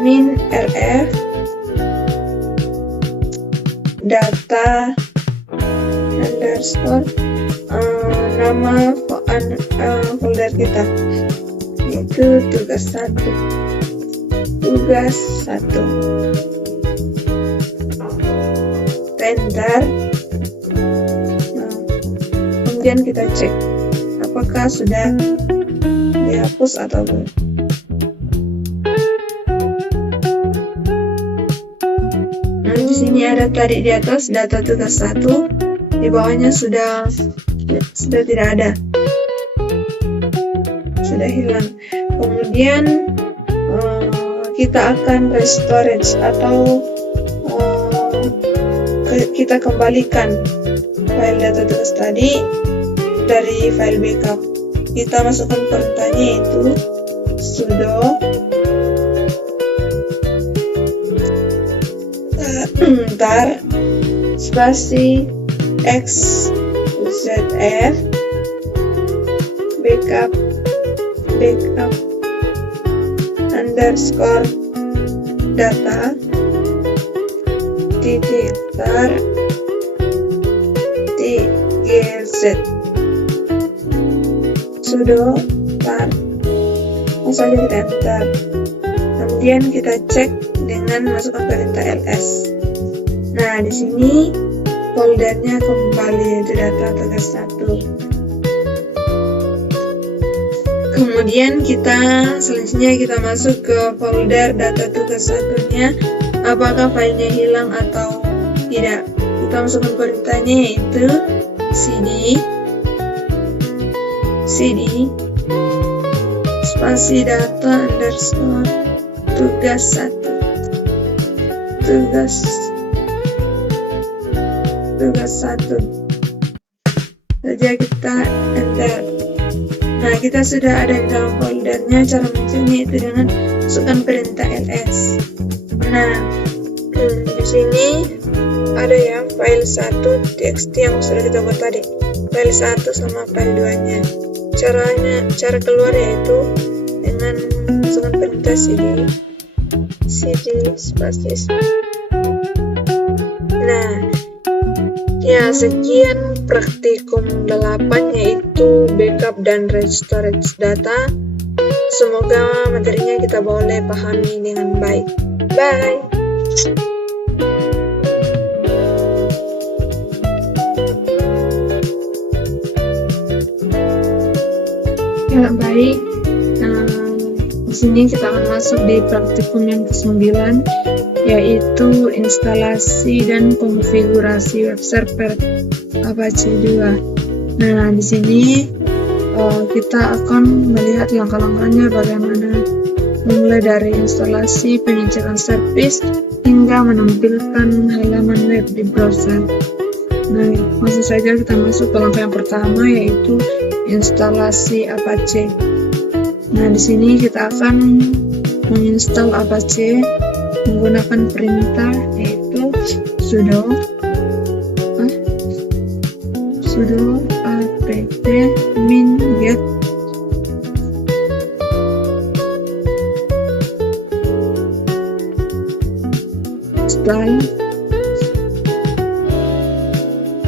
min rf data underscore nama folder kita, yaitu tugas 1. Enter. Kemudian kita cek apakah sudah dihapus atau belum. Nah, di sini ada tadi di atas data tugas 1, di bawahnya sudah tidak ada, sudah hilang. Kemudian kita akan ke storage atau kita kembalikan file data tugas tadi dari file backup. Kita masukkan perintahnya itu sudo tar spasi xzf backup underscore data titik tar tgz sudo tar saja kita enter. Kemudian kita cek dengan masukkan perintah ls. Nah, di sini foldernya kembali yaitu data tugas 1. Kemudian selanjutnya kita masuk ke folder data tugas 1-nya. Apakah filenya hilang atau tidak? Kita masukkan perintahnya yaitu cd spasi data underscore tugas 1 saja kita enter. Nah, kita sudah ada di dalam foldernya. Cara mencarinya itu dengan masukkan perintah ls. Nah, di sini ada ya file 1 txt yang sudah kita buat tadi, file 1 sama file 2-nya. Cara keluar yaitu dengan masukkan perintah cd space. Nah, ya sekian praktikum 8 yaitu backup dan storage data. Semoga materinya kita boleh pahami dengan baik. Bye. Ya, baik. Di sini kita akan masuk di praktikum yang ke-9 yaitu instalasi dan konfigurasi web server Apache 2. Nah, di sini kita akan melihat langkah-langkahnya bagaimana mulai dari instalasi, pengecekan service hingga menampilkan halaman web di browser. Nah, langsung saja kita masuk ke langkah yang pertama yaitu instalasi Apache. Nah, di sini kita akan menginstal Apache menggunakan perintah yaitu sudo apt min get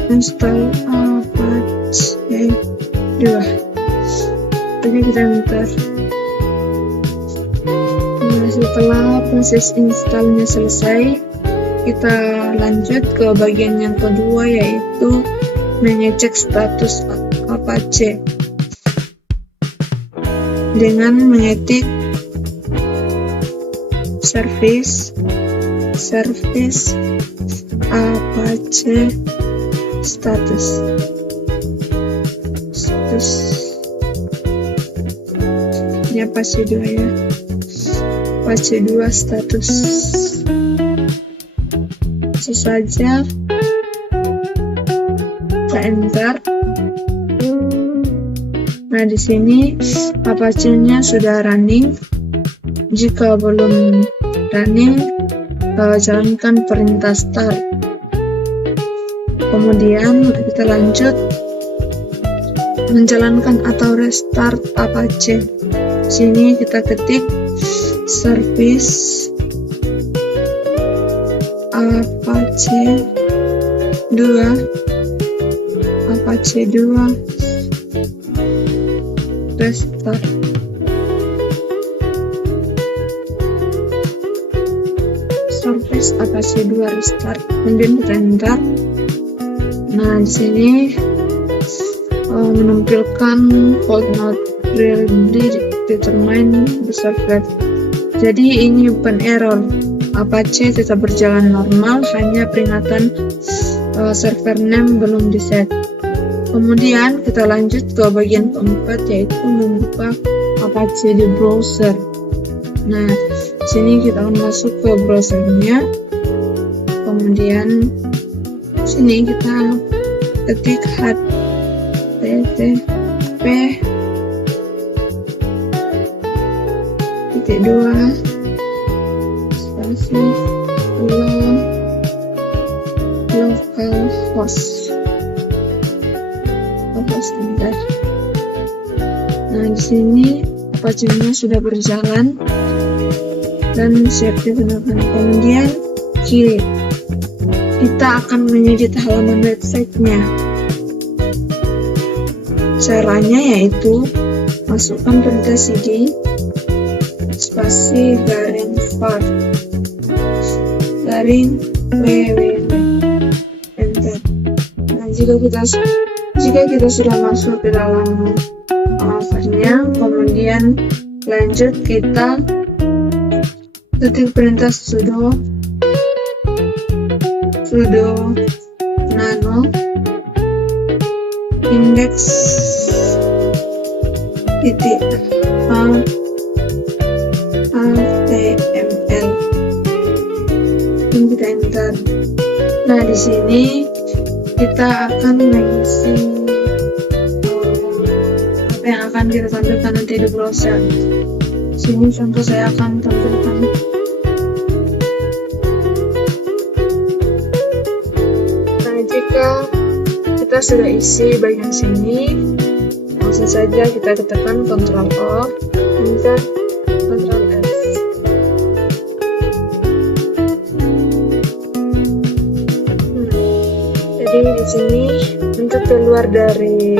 install Apache 2. Jadi kita enter. Nah, setelah proses installnya selesai, kita lanjut ke bagian yang kedua yaitu mengecek status Apache dengan mengetik service Apache status. Ini Apache 2 ya, Apache 2 status. Langsung saja kita enter. Nah, di sini Apache-nya sudah running. Jika belum running, jalankan perintah start. Kemudian kita lanjut menjalankan atau restart Apache. Sini kita ketik service Apache 2 restart. Service Apache 2 restart. Kemudian kita enter. Nah, di sini menampilkan fault not really determine the server. Jadi ini bukan error. Apache tetap berjalan normal, hanya peringatan server name belum diset. Kemudian kita lanjut ke bagian keempat yaitu membuka Apache di browser. Nah, sini kita akan masuk ke browsernya. Kemudian Sini kita ketik http spasi localhost enter. Nah, di sini Apache-nya sudah berjalan dan siap digunakan. Kemudian kiri kita akan menyedit halaman websitenya. Caranya yaitu masukkan perintah cd spasi garing var garing www enter. Nah, jika kita sudah masuk ke dalam filenya, kemudian lanjut kita ketik perintah sudo nano index html. Dan kita enter. Nah, di sini kita akan mengisi apa yang akan kita tampilkan nanti di browser. Sini contoh saya akan tampilkan. Nah, jika kita sudah isi bagian sini, langsung saja kita tekan Ctrl O, enter, Ctrl S. Jadi di sini untuk keluar dari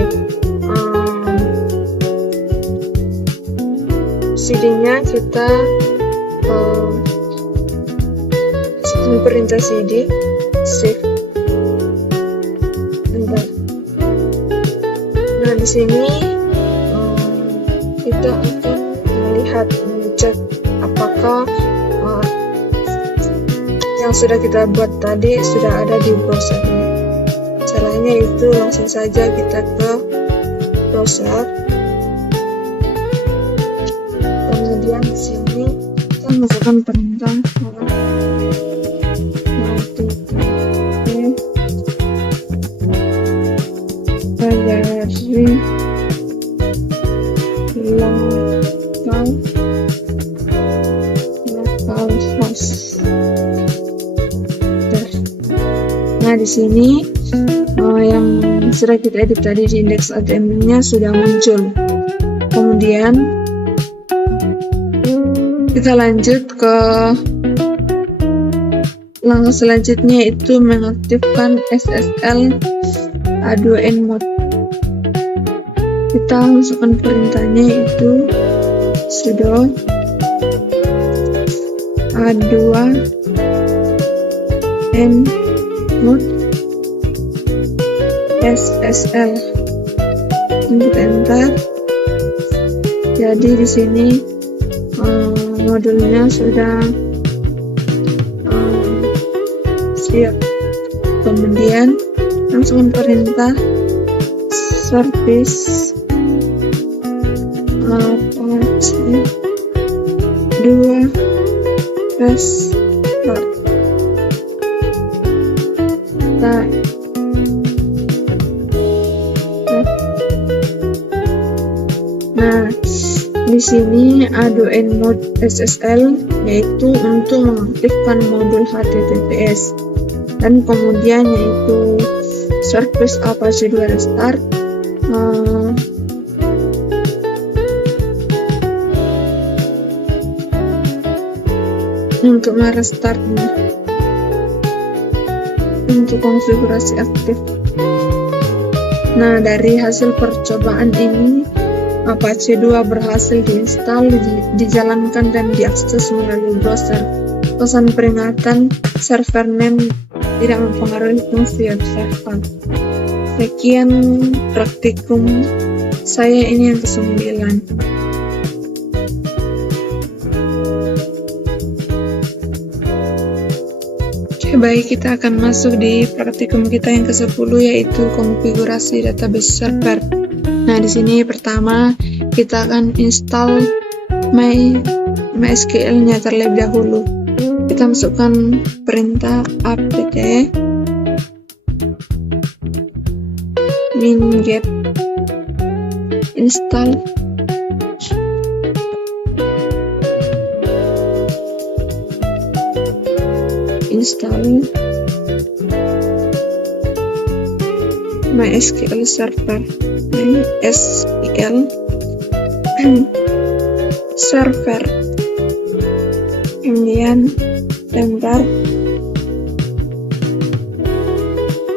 CD-nya kita perintah CD save enter. Nah, di sini kita akan mengecek apakah yang sudah kita buat tadi sudah ada di browsernya. Caranya itu langsung saja kita ke browser, kemudian di sini kita masukkan perintah garing localhost. Nah, di sini yang sudah kita edit tadi di index HTML-nya sudah muncul. Kemudian kita lanjut ke langkah selanjutnya, yaitu mengaktifkan SSL A2N mode. Kita masukkan perintahnya, yaitu sudo A2N mode SSL. Kita enter. Jadi di sini modulnya sudah siap. Kemudian langsung perintah service Apache 2 restart. Nah, di sini A2N mode SSL yaitu untuk mengaktifkan modul HTTPS, dan kemudian yaitu service Apache 2 restart untuk merestartnya untuk konfigurasi aktif. Nah, dari hasil percobaan ini Apache 2 berhasil diinstal, dijalankan dan diakses melalui browser. Pesan peringatan server name tidak mempengaruhi fungsi web server. Sekian praktikum saya, ini yang ke-9. Oke, baik, kita akan masuk di praktikum kita yang ke-10, yaitu konfigurasi database server. Nah, di sini pertama kita akan install MySQL-nya terlebih dahulu. Kita masukkan perintah apt min-get install MySQL server, kemudian enter.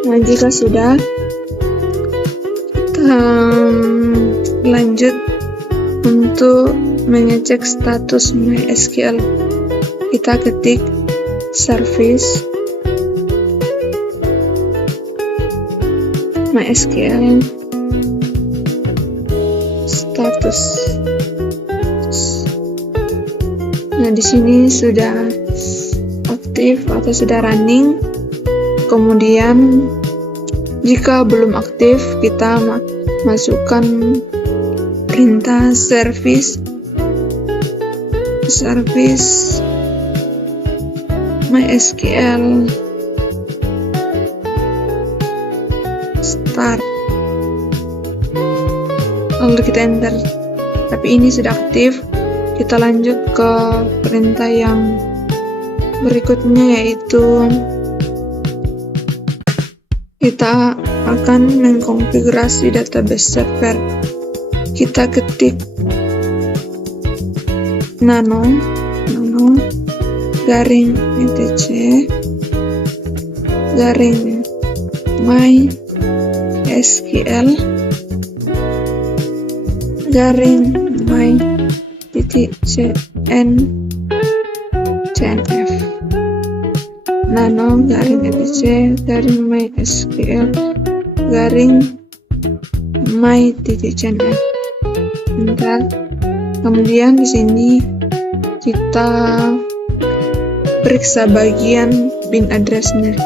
Nah, jika sudah, kita lanjut untuk mengecek status MySQL. Kita ketik service MySQL status. Nah, di sini sudah aktif atau sudah running. Kemudian jika belum aktif, kita masukkan perintah service MySQL start, lalu kita enter. Tapi ini sudah aktif. Kita lanjut ke perintah yang berikutnya, yaitu kita akan mengkonfigurasi database server. Kita ketik nano garing etc garing MySQL garing my.cnf nano garing etc garing MySQL garing my.cnf. Bentar. Kemudian di sini kita periksa bagian bin address-nya.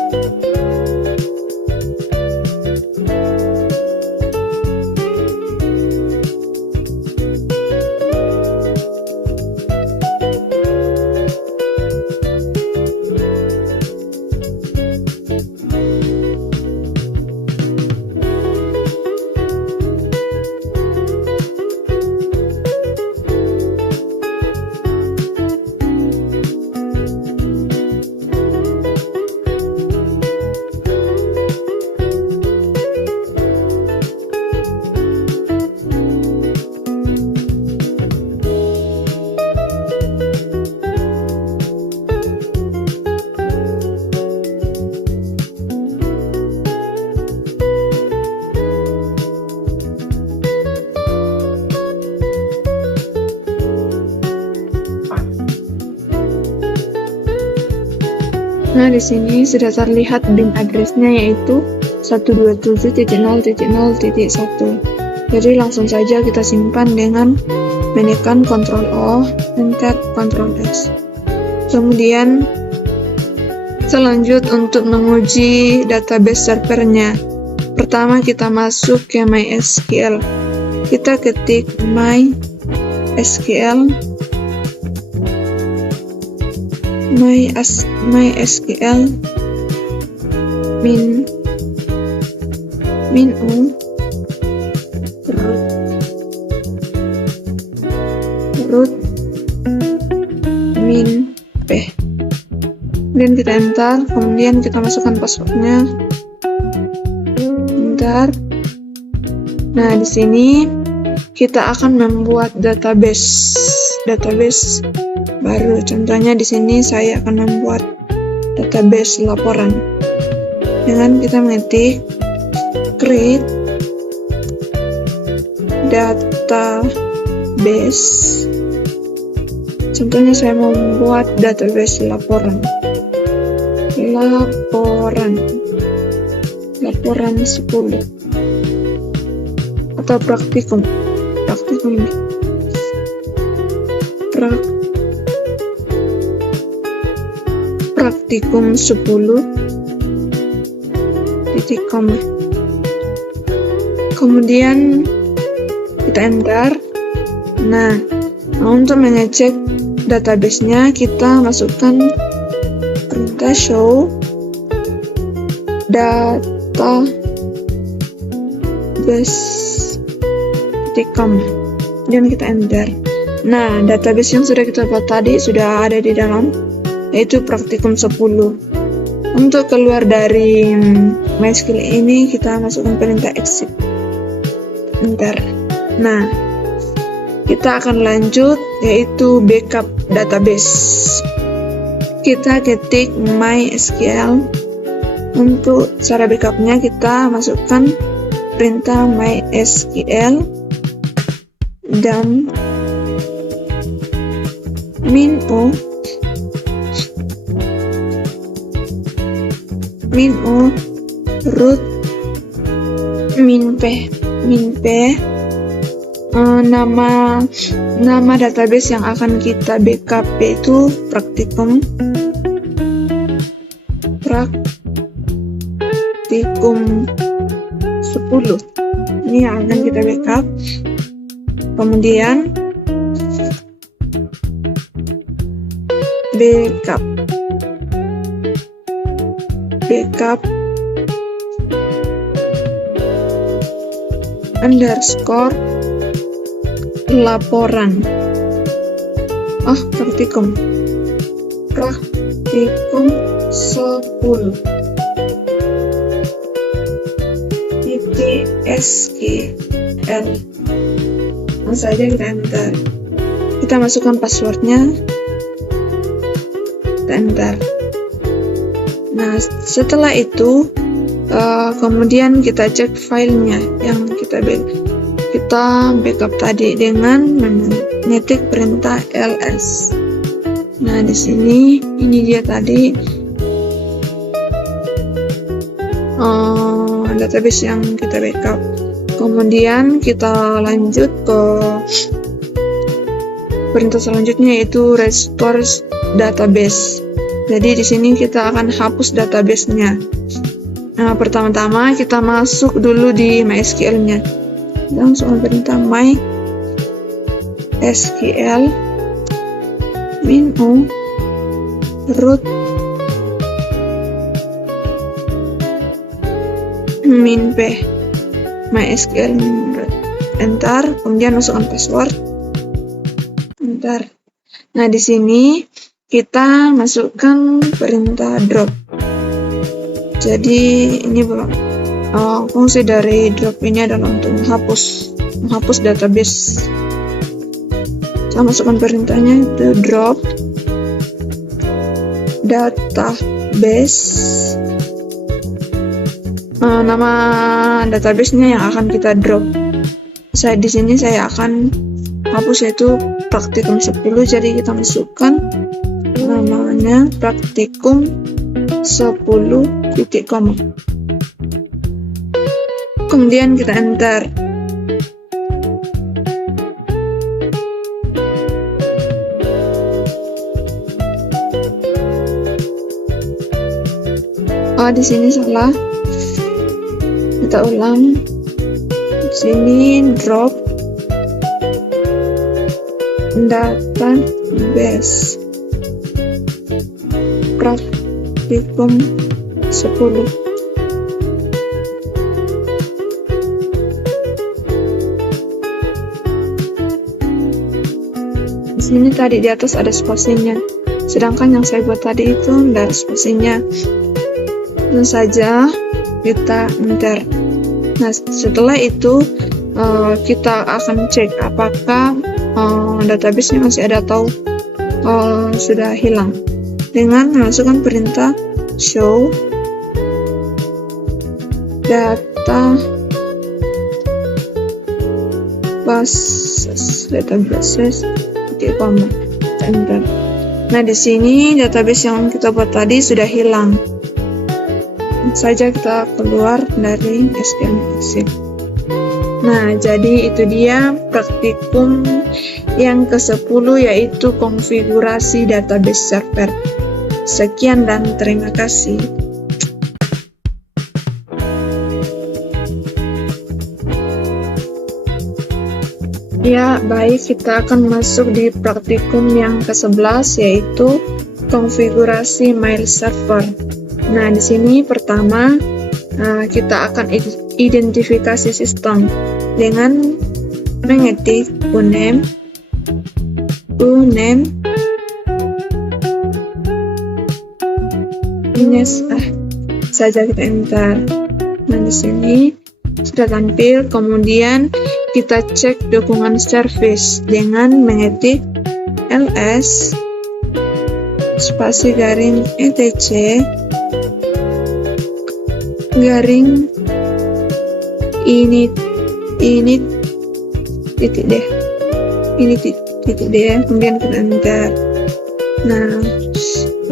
Nah, di sini sudah terlihat bin address-nya, yaitu 127.0.0.1. Jadi langsung saja kita simpan dengan menekan Ctrl O, Enter, Ctrl S. Kemudian selanjut untuk menguji database servernya. Pertama kita masuk ke MySQL. Kita ketik MySQL min u root min p. Kemudian kita enter, kemudian kita masukkan passwordnya. Enter. Nah, di sini kita akan membuat database baru. Contohnya di sini saya akan membuat database laporan dengan kita mengetik create database. Contohnya saya mau membuat database laporan 10 atau praktikum 10 titik koma. Kemudian kita enter. Nah, untuk mengecek database-nya kita masukkan perintah show data database.com dan kita enter. Nah, database yang sudah kita buat tadi sudah ada di dalam, yaitu praktikum 10. Untuk keluar dari MySQL ini, kita masukkan perintah exit, enter. Nah, kita akan lanjut, yaitu backup database. Kita ketik MySQL. Untuk cara backupnya, kita masukkan perintah MySQL dan min-o root min-p nama database yang akan kita backup itu praktikum 10. Ini yang akan kita backup. Kemudian backup underscore laporan praktikum 10 .SQL. Langsung saja kita enter. Kita masukkan passwordnya, kita enter. Nah, setelah itu kemudian kita cek filenya yang kita backup tadi dengan mengetik perintah ls. Nah, di sini ini dia tadi database yang kita backup. Kemudian kita lanjut ke perintah selanjutnya, yaitu restore database. Jadi di sini kita akan hapus database-nya. Nah, pertama-tama kita masuk dulu di MySQL-nya. Langsung perintah MySQL min-o root min-p MySQL enter, kemudian masukkan password, enter. Nah, di sini kita masukkan perintah drop. Jadi ini fungsi dari drop ini adalah untuk menghapus database. Kita masukkan perintahnya itu drop database. Nama database-nya yang akan kita drop. Di sini saya akan hapus, yaitu praktikum 10. Jadi kita masukkan namanya praktikum 10.com. Kemudian kita enter. Di sini salah. Kita ulang. Di sini drop database praktikum 10. Di sini tadi di atas ada spasinya, sedangkan yang saya buat tadi itu tidak ada spasinya. Langsung saja kita enter. Nah, setelah itu kita akan cek apakah database-nya masih ada atau sudah hilang dengan memasukkan perintah show databases.com. Enter. Nah, di sini database yang kita buat tadi sudah hilang. Saja kita keluar dari SQL exit. Nah, jadi itu dia praktikum yang ke-10, yaitu konfigurasi database server. Sekian dan terima kasih. Ya, baik, kita akan masuk di praktikum yang ke-11, yaitu konfigurasi mail server. Nah, di sini pertama kita akan identifikasi sistem dengan mengetik uname ini saja kita enter. Nah, di sini sudah tampil. Kemudian kita cek dukungan service dengan mengetik ls spasi garing etc garing init titik D, kemudian kita enter. Nah,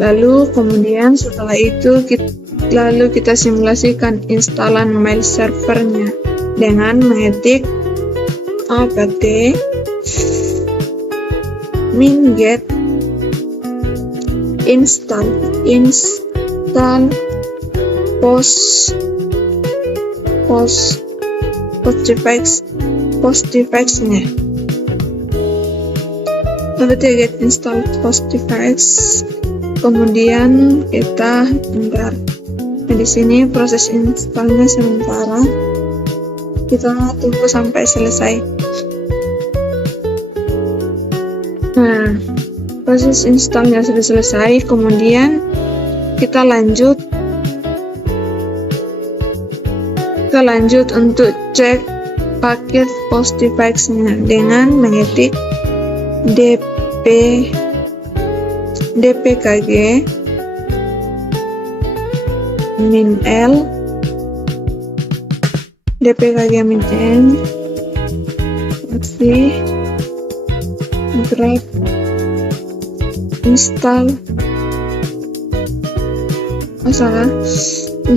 lalu kemudian setelah itu kita simulasikan instalan mail servernya dengan mengetik apt min-get install Postfix-nya. apt get install Postfix, kemudian kita enter. Nah, di sini proses installnya sementara, kita tunggu sampai selesai. Nah, proses installnya sudah selesai, kemudian kita lanjut untuk cek paket Postfix-nya dengan mengetik dpkg -l grep install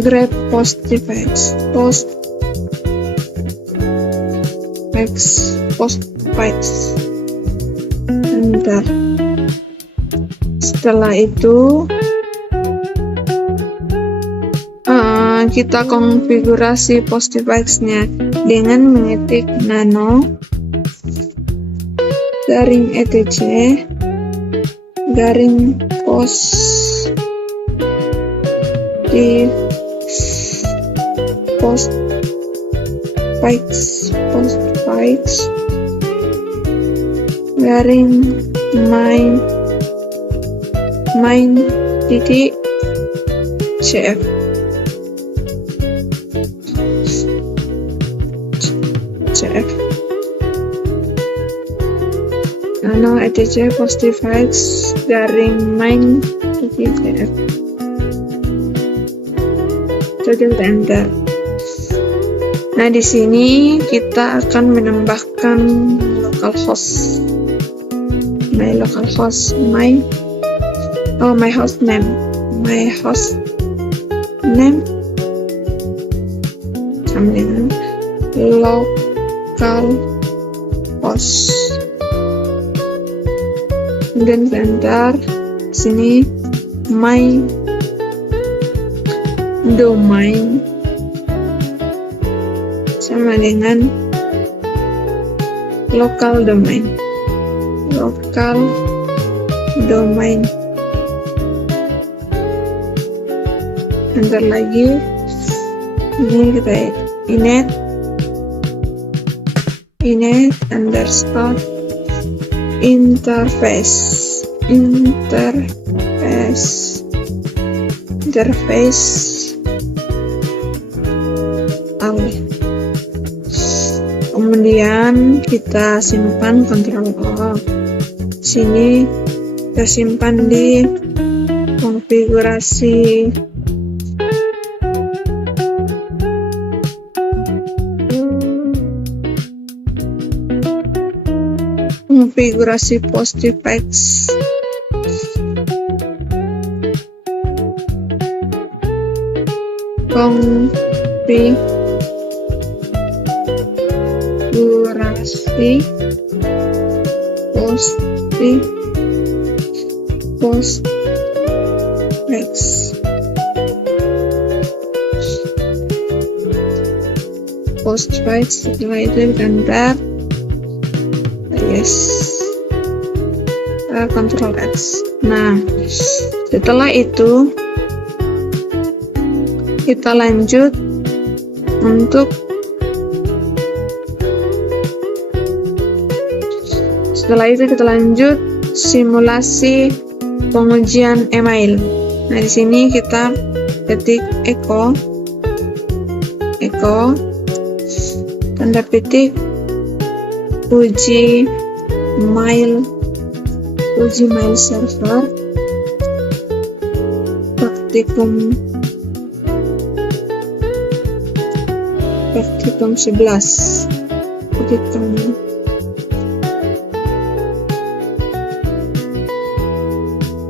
grep Postfix enter. Setelah itu kita konfigurasi Postfix-nya dengan mengetik nano garing etc garing Postfix garing main titik cf. Nano etc Postfix garing main titik cf. Coba enter. Nah, di sini kita akan menambahkan localhost. My host name sama dengan localhost. Kemudian enter. Sini my domain sama dengan local domain. Enter lagi. Ini kita init underscore interface kemudian kita simpan Ctrl O. Sini kita simpan di konfigurasi Postfix. Konfigurasi Postfix. Setelah itu enter. Yes. Ctrl X. Nah, setelah itu kita lanjut Setelah itu kita lanjut simulasi pengujian email. Nah, di sini kita ketik echo tanda petik uji mail server praktikum 11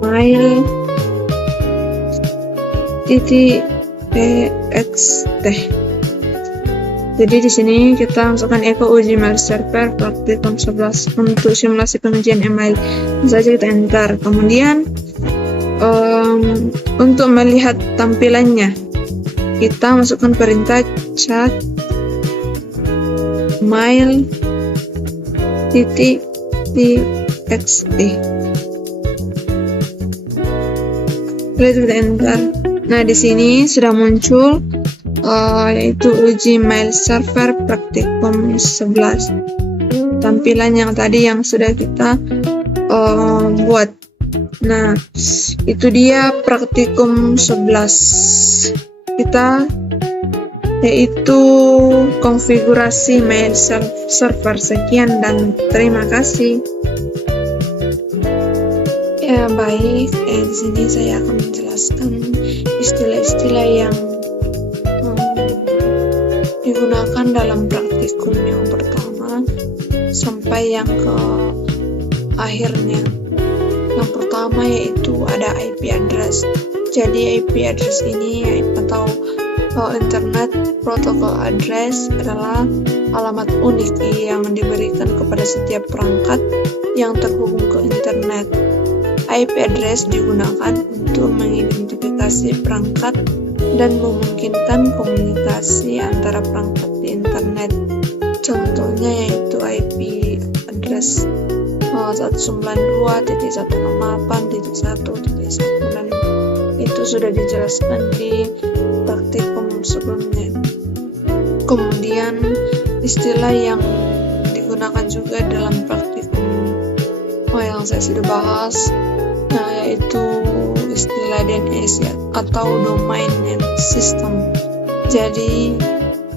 mail .txt. Jadi di sini kita masukkan echo uji mail server praktikum 11 untuk simulasi pengujian email. Saja kita enter. Kemudian untuk melihat tampilannya, kita masukkan perintah chat mail .txt. Lalu kita enter. Nah, di sini sudah muncul yaitu uji mail server praktikum 11. Tampilan yang tadi yang sudah kita buat. Nah, itu dia praktikum 11 kita, yaitu konfigurasi mail server. Sekian dan terima kasih. Ya, baik. Di sini saya akan menjelaskan istilah-istilah yang digunakan dalam praktikum yang pertama sampai yang ke akhirnya. Yang pertama yaitu ada IP address. Jadi IP address ini atau Internet Protocol Address adalah alamat unik yang diberikan kepada setiap perangkat yang terhubung ke internet. IP address digunakan untuk mengidentifikasi perangkat dan memungkinkan komunikasi antara perangkat di internet. Contohnya yaitu IP address 192.168.1.1 dan itu sudah dijelaskan di praktikum sebelumnya. Kemudian istilah yang digunakan juga dalam praktikum yang saya sudah bahas, yaitu istilah DNS atau Domain Name System. Jadi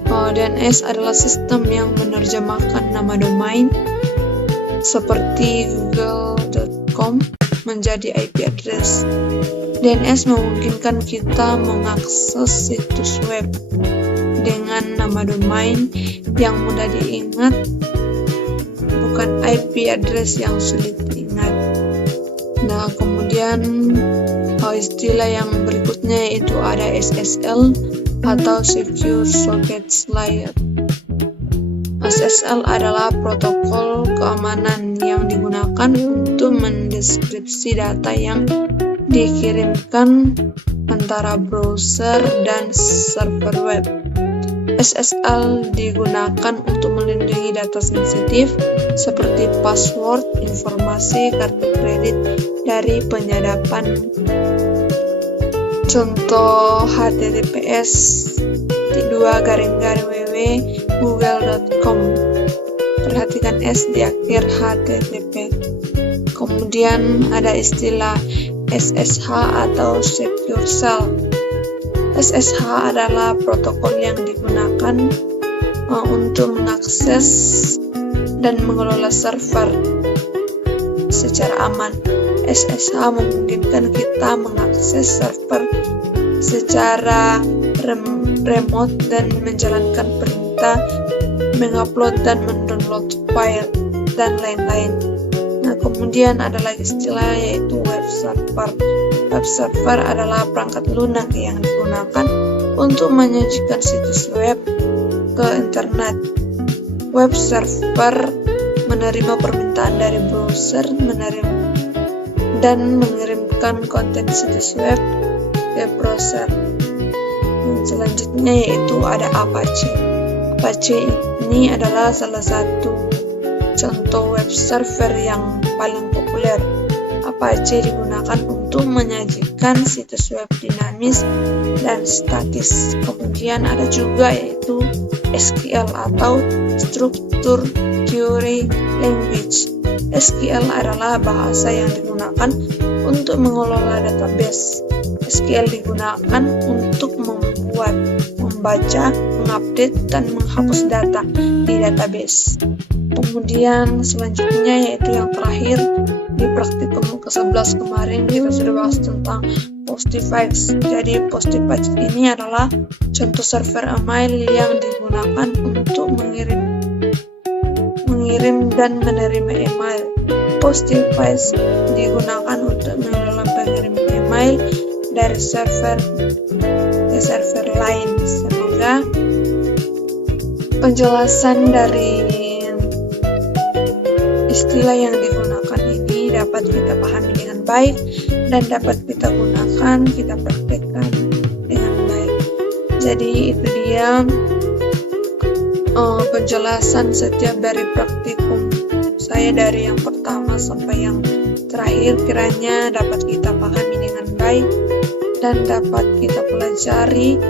DNS adalah sistem yang menerjemahkan nama domain seperti google.com menjadi IP address. DNS memungkinkan kita mengakses situs web dengan nama domain yang mudah diingat, bukan IP address yang sulit diingat. Nah, kemudian istilah yang berikutnya yaitu ada SSL atau Secure Socket Layer. SSL adalah protokol keamanan yang digunakan untuk mendeskripsi data yang dikirimkan antara browser dan server web. SSL digunakan untuk melindungi data sensitif seperti password, informasi kartu kredit dari penyadapan. Contoh https://www.google.com. Perhatikan S di akhir HTTP. Kemudian ada istilah SSH atau Secure Shell. SSH adalah protokol yang digunakan untuk mengakses dan mengelola server secara aman. SSH memungkinkan kita mengakses server secara remote dan menjalankan perintah, mengupload dan mendownload file, dan lain-lain. Nah, kemudian ada lagi istilah yaitu web server. Web server adalah perangkat lunak yang digunakan untuk menyajikan situs web ke internet. Web server menerima permintaan dari browser, dan mengirimkan konten situs web ke browser. Selanjutnya yaitu ada Apache. Apache ini adalah salah satu contoh web server yang paling populer. Apache digunakan untuk untuk menyajikan situs web dinamis dan statis. Kemudian ada juga yaitu SQL atau Structured Query Language. SQL adalah bahasa yang digunakan untuk mengelola database. SQL digunakan untuk membuat, membaca, mengupdate, dan menghapus data di database. Kemudian selanjutnya yaitu yang terakhir, di praktikum ke-11 kemarin kita sudah bahas tentang Postfix. Jadi Postfix ini adalah contoh server email yang digunakan untuk mengirim dan menerima email. Postfix digunakan untuk mengelola pengiriman email dari server ke server lain. Semoga penjelasan dari istilah yang digunakan ini dapat kita pahami dengan baik dan dapat kita gunakan, kita praktekkan dengan baik. Jadi itu dia penjelasan setiap dari praktikum saya dari yang pertama sampai yang terakhir, kiranya dapat kita pahami dengan baik dan dapat kita pelajari,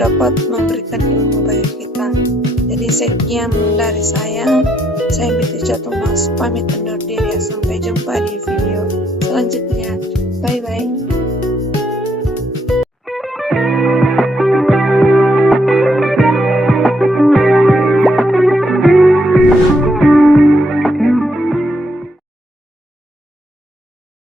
dapat memberikan ilmu bagi kita. Jadi sekian dari saya Mita Thomas pamit undur diri. Sampai jumpa di video selanjutnya. Bye bye.